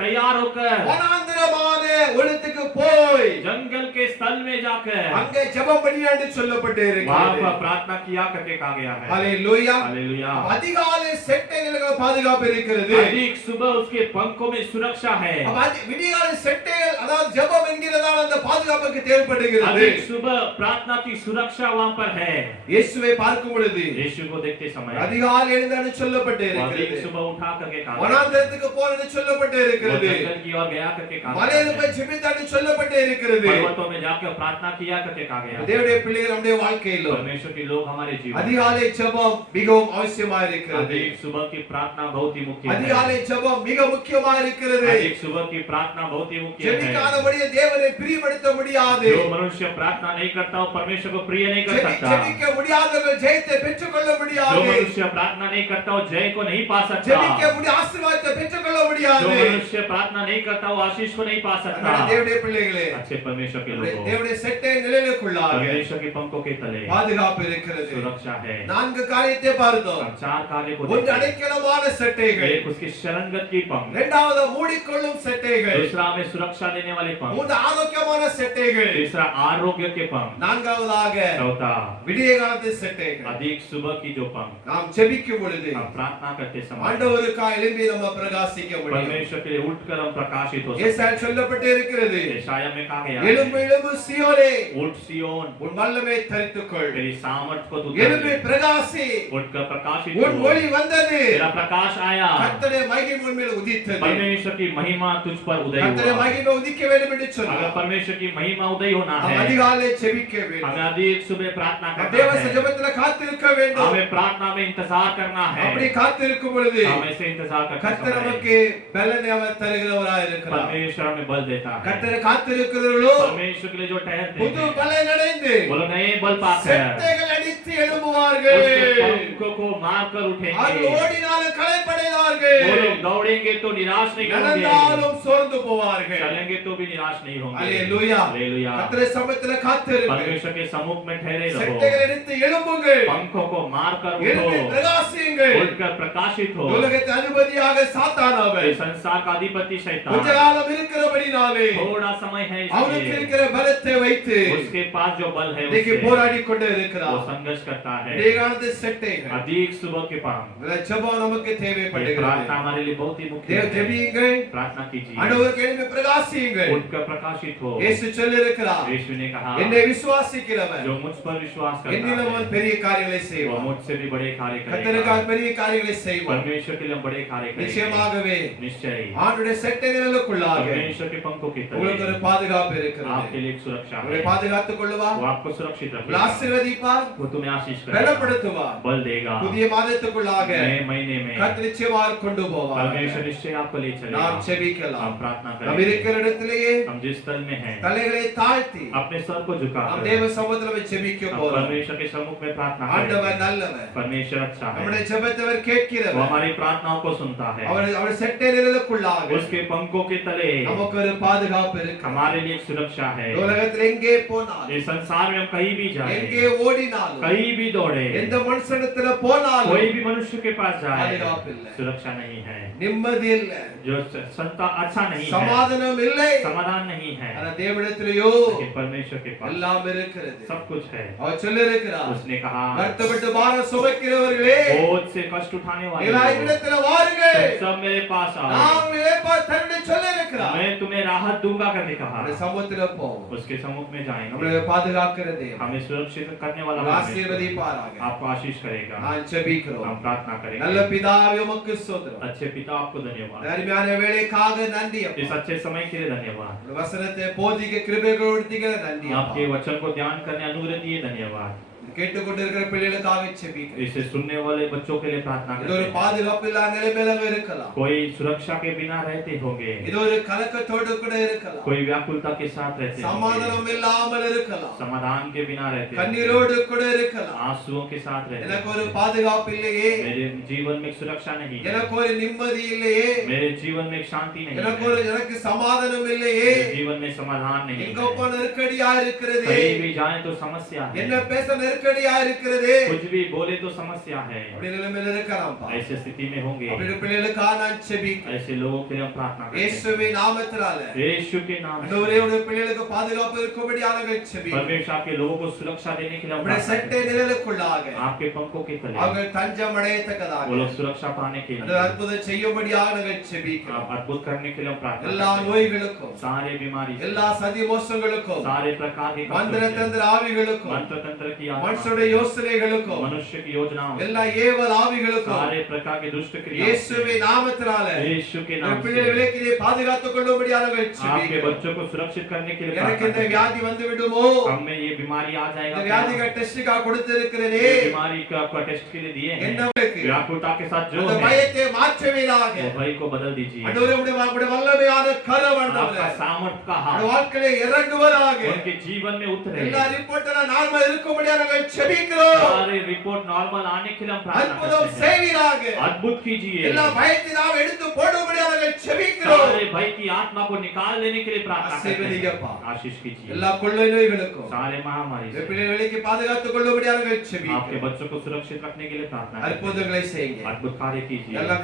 तैयार होकर வனாந்தரமான ஒளித்துக்கு போய் जंगल के स्थल में जाकर அங்கே ஜெபம் பண்ணினார் என்று சொல்லப்பட்டு वहां இருக்கிறது. पर प्रार्थना किया करके कहा गया है। ஹalleluya. हालेलुया। அதிகாலை செட்டைகளுக்கு பாதுகாப்பு இருக்கிறது. अधिक सुबह उसके पंखों में सुरक्षा है। அப்ப விடிகாலை செட்டைகள் அதாவது ஜெபம் என்கிறதால அந்த பாதுகாப்புக்கு தேவைப்படுகிறது. अधिक सुबह प्रार्थना की सुरक्षा वहां पर है। இயேசுவை பார்க்கும் பொழுது यीशु को देखते समय அதிகாலை எழுந்தான்னு சொல்லப்பட்டு वो अधिक இருக்கிறது. सुबह उठा करके कहा गया। வனாந்தரத்துக்கு போனது சொல்லப்பட்டு वो இருக்கிறது. जंगल की ओर गया करके कहा மலையில गया போய் है। ஜெபித்தான்னு சொல்லப்பட்டு இருக்கிறது. पर्वतों में जाकर प्रार्थना किया करके कहा गया है। தேவனுடைய பிள்ளைகள் நம்முடைய வாழ்க்கையிலும் परमेश्वर के लोग हमारे जीवन में அதிகாலை ஜெபம் மிகவும் அவசியமா இருக்கிறது. अधिक सुबह की प्रार्थना बहुत ही मुख्य है। அதிகாலை ஜெபம் மிக முக்கியமா இருக்கிறது. अधिक सुबह की प्रार्थना बहुत ही मुख्य है। ஜெபிக்காதபடி தேவனை பிரியப்படுத்த முடியாது. जो मनुष्य प्रार्थना नहीं करता वो परमेश्वर को प्रिय नहीं कर सकता। ஜெபிக்க முடியாதவர்கள் ஜெயத்தை பெற்றுக்கொள்ள जो முடியாது. मनुष्य प्रार्थना नहीं करता वो जय को नहीं पा सकता। ஜெபிக்க முடிய ஆசீர்வாதத்தை பெற்றுக்கொள்ள जो முடியாது. मनुष्य प्रार्थना नहीं करता वो आशीष को नहीं पा सकता। அதனால தேவனுடைய பிள்ளைகளே अच्छे परमेश्वर के लोगों, தேவனுடைய செட்டை நிழலுக்குள்ளாக परमेश्वर के पंखों के तले பாதுகாப்பு இருக்கிறது. सुरक्षा है। நான்கு காரியத்தை பார்த்தோம். हम चार कार्य को ஒன்று देखते हैं। அடைக்கலமான செட்டைகள், एक उसकी शरणगत की पंख, இரண்டாவது மூடிக்கொள்ளும் செட்டைகள், दूसरा हमें सुरक्षा देने वाले पंख, மூன்று ஆரோக்கியமான செட்டைகள், तीसरा आरोग्य के पंख, நான்காவதாக चौथा விடிய காலத்து அடையாளது செட்டைகள் अधिक सुबह की जो पंख நாம் ஜெபிக்கும் பொழுது हम प्रार्थना करते समय ஆண்டவருக்காக எழும்பி நம்ம பிரகாசிக்க முடியும் परमेश्वर के लिए उठकर हम प्रकाशित हो सकते ஏசாயா சொல்லப்பட்டு இருக்கிறது हैं। यशायाह में कहा गया எழும்பு है, எழும்பு சீயோனே उठ सिय्योन உன் வல்லமை தரித்துக்கொள் तेरी सामर्थ को तू எழும்பு धर ले। பிரகாசி उठकर प्रकाशित உன் हो, ஒளி வந்தது तेरा प्रकाश आया, கர்த்தருடைய மகிமை உன் மேல் உதித்தது परमेश्वर की महिमा तुझ पर उदय கர்த்தருடைய हुआ। மகிமை உதிக்க வேண்டும் என்று अगर சொன்னார் परमेश्वर की महिमा उदय होना நாம் है, அதிகாலை ஜெபிக்க வேண்டும் हमें अधिक सुबह प्रार्थना நாம் करना தேவ है, ஜெபத்துல காத்திருக்க வேண்டும் हमें प्रार्थना में इंतजार करना है। அப்படி காத்திருக்கும் பொழுது हम ऐसे इंतजार करते கர்த்தர் समय நமக்கு பலனை அவர் தருகிறவராய் இருக்கிறார் परमेश्वर हमें बल देता है। கர்த்தரை காத்திருக்கிறவர்களோ परमेश्वर के लिए जो ठहरते புது हैं பலன் அடைந்து वो लोग नए बल पाते हैं, செட்டைகள் அடித்து எழும்புவார்கள் उसके पंखों को मारकर அது उठेंगे। ஓடினாலும் वो களைப்படைவார்கள் लोग दौड़ेंगे तो निराश नहीं होंगे, நடந்தாலும் சோர்ந்து போவார்கள் चलेंगे तो भी निराश नहीं होंगे। அல்லேலூயா हालेलुया। கர்த்தருடைய சமூகத்துல காத்திருங்கள் परमेश्वर के सम्मुख में ठहरे रहो, செட்டைகள் அடித்து எழும்புங்கள் पंखों को मारकर எழும்பி उठो, பிரகாசியுங்கள் उठकर प्रकाशित हो। உலகத்தை அதிபதியாக சாத்தான் அவன் ये संसार का अधिपति கொஞ்ச शैतान காலம் இருக்கிறபடினாலே थोड़ा समय है, அவனுக்கு इसलिए இருக்கிற பலத்தை வைத்து उसके पास जो बल है இன்னைக்கு उससे போராடி கொண்டு वो இருக்கிறார் संघर्ष करता है। இடைக்காலத்து செட்டைகள் अधिक सुबह के पाम இந்த ஜெபம் நமக்கு ये தேவைப்படுகிறது प्रार्थना हमारे लिए बहुत ही मुख्य தேவ है। ஜெபியுங்கள் प्रार्थना कीजिए, ஆண்டவருக்கு எழும்பி பிரகாசியுங்கள் उठकर प्रकाशित हो। இயேசு சொல்லியிருக்கிறார் यीशु ने कहा, என்னை விசுவாசிக்கிறவன் जो मुझ पर विश्वास करता என்னிலும் है அவன் பெரிய காரியங்களை वो செய்வான் मुझसे भी बड़े कार्य கர்த்தருக்காக करेगा। பெரிய காரியங்களை செய்வான் परमेश्वर के लिए हम बड़े कार्य करेंगे, நிச்சயமாகவே निश्चय। ஆண்டுடைய செட்டைகளுக்குள்ளாக परमेश्वर के पंखों की உங்களுக்கு तरह ஒரு பாதுகாப்பு இருக்கிறது आपके लिए एक सुरक्षा உங்களை है, பாதுகாத்துக் கொள்ளுவார் वो आपको सुरक्षित உங்களை रखेगा, ஆசீர்வதிப்பார் वो तुम्हें आशीष करेगा, பலப்படுத்துவார் बल देगा। புதிய மாதத்துக்குள்ளாக नए महीने में கர்த்தர் நிச்சயமாக கொண்டு போவார் परमेश्वर निश्चय आपको ले चलेगा। நாம் செபிக்கலாம் हम प्रार्थना நாம் करेंगे, இருக்கிற இடத்திலேயே हम जिस स्थल में हैं தலைகளை தாழ்த்தி अपने सर को நாம் झुकाकर தேவ சமூகத்துல ஜெபிக்க हम போறோம் परमेश्वर के सम्मुख में प्रार्थना ஆண்டவர் करेंगे। நல்லவர் परमेश्वर अच्छा है, நம்முடைய ஜெபத்தை அவர் वो கேட்கிறவர் हमारी प्रार्थनाओं को सुनता है। அவர் செட்டைகளுக்குள்ளாக उसके पंखों के तले நமக்கு ஒரு பாதுகாப்பு இருக்கு हमारे लिए एक सुरक्षा है। உலகத்தில் எங்கே போனாலும் इस संसार में हम कहीं भी जाए, எங்கே ஓடினாலும் कहीं भी दौड़े, எந்த மனுஷனிடத்துல போனாலும் कोई भी मनुष्य के पास जाए, பாதுகாப்பு இல்லை सुरक्षा नहीं है, நிம்மதி இல்லை जो संता अच्छा नहीं है, சமாதானம் இல்லை समाधान नहीं है। ஆனா தேவனிடத்திலேயோ लेकिन परमेश्वर के पास எல்லாம் இருக்கிறது सब कुछ है। அவர் சொல்லியிருக்கிறார் उसने कहा, வருத்தப்பட்டு பாரம் சுமக்கிறவர்களே बोझ से कष्ट उठाने वाले எல்லா लोग, இடத்துல வாருங்கள் तुम सब मेरे पास आओ, நாம் இளைப்பார் தருணை சொல்லியிருக்கிறார் मैं तुम्हें राहत दूंगा करने कहा। நம்முடைய சமூகத்துல போவோம் उसके सम्मुख में जाएंगे, நம்மளை பாதுகாக்கிற தேவன் हमें सुरक्षित करने वाला நம்மை परमेश्वर ஆசீர்வதிப்பாராக आपको आशीष करेगा। நான் ஜெபிக்கிறோம் हम प्रार्थना நல்ல करेंगे। பிதாவே உமக்கு ஸ்தோத்திரம் अच्छे पिता आपको धन्यवाद, இந்த அருமையான வேளைக்காக நன்றி इस அப்பா अच्छे समय के लिए धन्यवाद, உம்முடைய வசனத்தை போதிக்க கிருபைகள் கொடுத்தீங்க நன்றி அப்பா आपके वचन को ध्यान करने अनुग्रह दिए धन्यवाद। கேட்டுக்கொண்டிருக்கிற பிள்ளைகளுக்காக ஜெபிக்கிறேன் इसे सुनने वाले बच्चों के लिए प्रार्थना இது ஒரு करते हैं। பாதுகாப்பு இல்லாத நிலைமையில இருக்கலாம் कोई सुरक्षा के बिना रहते होंगे, இது ஒரு கலக்கத்தோடு கூட இருக்கலாம் कोई व्याकुलता के साथ रहते होंगे, சமாதானம் இல்லாமல் இருக்கலாம் समाधान के बिना रहते होंगे, கண்ணீரோடு கூட இருக்கலாம் आंसुओं के साथ रहते எனக்கு ஒரு होंगे। பாதுகாப்பு இல்லையே मेरे जीवन में एक सुरक्षा नहीं है, எனக்கு ஒரு நிம்மதி இல்லையே मेरे जीवन में एक शांति नहीं है, எனக்கு சமாதானம் இல்லையே मेरे जीवन में समाधान नहीं எங்க है, போன நெருக்கடியா இருக்கிறது कहीं भी जाए तो समस्या என்ன है, பேச நெருக்கடியா இருக்கிறது कुछ भी बोले तो समस्या है। அப்படி நிலைமையில இருக்கலாம்ப்பா ऐसे स्थिति में होंगे, அப்படி பிள்ளைகளுக்காக நான் ஜெபிக்கிறேன் ऐसे लोगों के लिए हम प्रार्थना करते हैं। இயேசுவின் நாமத்தினால यीशु के नाम से ஆண்டவரே உடைய பிள்ளைகளுக்கு பாதுகாப்பு இருக்கும்படியாக ஜெபிக்கிறேன் परमेश्वर आपके लोगों को सुरक्षा देने के लिए हम உடைய प्रार्थना சட்டை करते நிழலுக்குள்ளாக हैं। आपके पंखों के तले அவங்க தஞ்சம் அடையத்தக்கதாக वो लोग सुरक्षा पाने के அந்த लिए அற்புதம் செய்யும்படியாக நாங்கள் ஜெபிக்கிறோம் आप अद्भुत करने के लिए हम प्रार्थना எல்லா करते हैं। நோய்களுக்கும் सारे बीमारी से, எல்லா சதி மோசங்களுக்கும் सारे प्रकार के மந்திர कष्टों से, தந்திர ஆவிகளுக்கும் मंत्र तंत्र की आत्मा, மனுஷனுடைய யோசனைகளுக்கும் मनुष्य की योजनाओं से, எல்லா ஏவல் ஆவிகளுக்கும் सारे प्रकार के दुष्ट क्रियाओं से, இயேசுவின் நாமத்தினால यीशु के नाम பிள்ளை से விலக்கிலே பாதுகாத்துக் கொள்ளும்படியாக நாங்கள் आपके ஜெபிக்கிறோம் बच्चों को सुरक्षित करने के लिए எனக்கு प्रार्थना இந்த करते हैं। வியாதி வந்து விடுமோ हमें ये बीमारी आ இந்த जाएगा क्या? வியாதிக டெஸ்டுக்காக கொடுத்திருக்கிறதே ये बीमारी का आपका टेस्ट के लिए दिए हैं, என்னவருக்கு व्याकुलता के साथ जो அந்த है பயத்தை மாற்றுவீராக वो भय को बदल दीजिए। ஆண்டவரே உம்முடைய வல்லமையான கரம் ஆண்டவரே आपका सामर्थ का உம்முடைய हाथ வாழ்க்கையிலே இறங்குவதாக उनके जीवन में उतरे, எல்லா ரிப்போர்ட்டெல்லாம் நார்மல் இருக்கும்படியாக நாங்கள் ஜெபிக்கிறோம் सारे रिपोर्ट नॉर्मल आने के लिए हम प्रार्थना அற்புதம் करते हैं। செய்வீராக अद्भुत कीजिए, எல்லா பயத்தை நாம் எடுத்து போடும்படியாக நாங்கள் ஜெபிக்கிறோம் सारे भय की आत्मा को निकाल देने के लिए प्रार्थना करते ஆசீர்வதிங்கப்பா हैं। आशीष कीजिए எல்லா கொள்ளை நோய்களுக்கும் सारे महामारी से, பிள்ளைகளுக்கு பாதுகாத்துக் கொள்ளும்படியாக நாங்கள் आपके ஜெபிக்கிறோம் बच्चों को सुरक्षित रखने के लिए प्रार्थना करते हैं। அற்புதங்களை செய்யுங்க अद्भुत कार्य कीजिए, எல்லா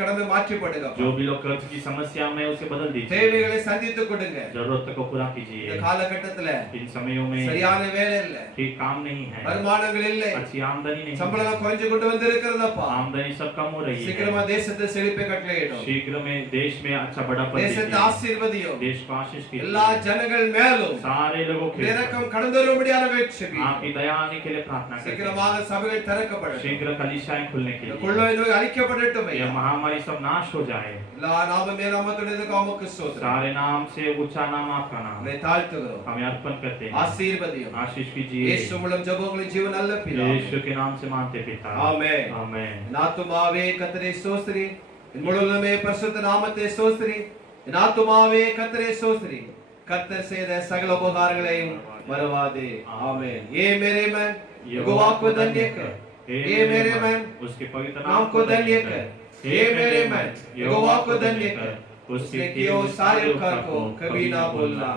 கடமை மாற்றி போடுங்க जो भी लोग कर्ज की समस्या में उसे बदल दीजिए, தேவைகளை சந்தித்து கொடுங்க जरूरत को पूरा இந்த कीजिए। காலகட்டத்துல इन समयों में சரியான வேலை இல்ல ठीक काम नहीं नहीं है, வருமானங்கள் இல்லை, अच्छी आमदनी नहीं சம்பளம் है, குறைஞ்சு கொண்டு வந்திருக்கிறதப்பா. आमदनी सब कम हो रही है। சீக்கிரமா தேசத்தை செழிப்பை கட்டளையிடும். शीघ्र में देश में अच्छा बड़ा पद தேசத்தை दीजिए, ஆசீர்வதியும். देश को आशीष எல்லா कीजिए, ஜனங்கள் மேலும் सारे लोगों के ऊपर இரக்கம் கடந்து வரும்படியாக ஜெபிக்கிறோம். आपकी दया आने के लिए प्रार्थना करते हैं। சீக்கிரமாக சபைகள் திறக்கப்படட்டும். शीघ्र कलीसियाएं खुलने के இந்த लिए, கொள்ளை நோய் அழிக்கப்படட்டும் यह ஐயா. महामारी सब नाश हो जाए, எல்லா நாமமே நாமத்துடையதுக்கு உமக்கு ஸ்தோத்திரம். सारे नाम से ऊंचा नाम आपका नाम உம்மை தாழ்த்துகிறோம். हमें अर्पण करते हैं। ஆசீர்வதியும். आशीष कीजिए, இயேசு மூலம் ஜெபங்களை ஜீவ நல்ல பிதாவே. यीशु के नाम से मांगते पिता, ஆமென். आमेन। என் ஆத்துமாவே கர்த்தரை ஸ்தோத்திரி, என் முழுவதுமே பரிசுத்த நாமத்தை ஸ்தோத்திரி. என் ஆத்துமாவே கர்த்தரை ஸ்தோத்திரி, கர்த்தர் செய்த சகல உபகாரங்களையும் மறவாதே. ஆமென். ஏ मेरे मन यहोवा को धन्य कर, हे मेरे मन उसके पवित्र नाम को धन्य कर, हे मेरे मन यहोवा को धन्य कर, उसने किए सारे उपकार को कभी ना भूलना.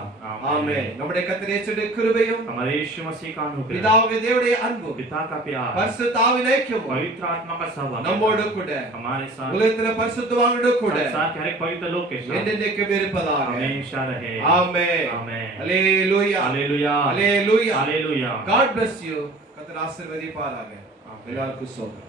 ஆமென். நம்முடைய கர்த்தர் இயேசுவின் கிருபையும் हमारे यीशु मसीह का अनुग्रह, பிதாவாகிய தேவனுடைய அன்பும் पिता का प्यार, பரிசுத்த ஆவியின் ஐக்கியமும் पवित्र आत्मा का सहवास நம்மோடு கூட हमारे साथ, உலகத்திலே பரிசுத்தவான்களோடு கூட संसार के हर एक पवित्र लोग के साथ என்றென்றைக்கும் இருப்பதாக. हमेशा रहे। ஆமென். आमेन। ஹalleluya. हालेलुया, ஹalleluya. हालेलुया। God bless you. கர்த்தர் ஆசீர்வதிப்பாராக. ஆமென்। எல்லாருக்கும் சோதனை.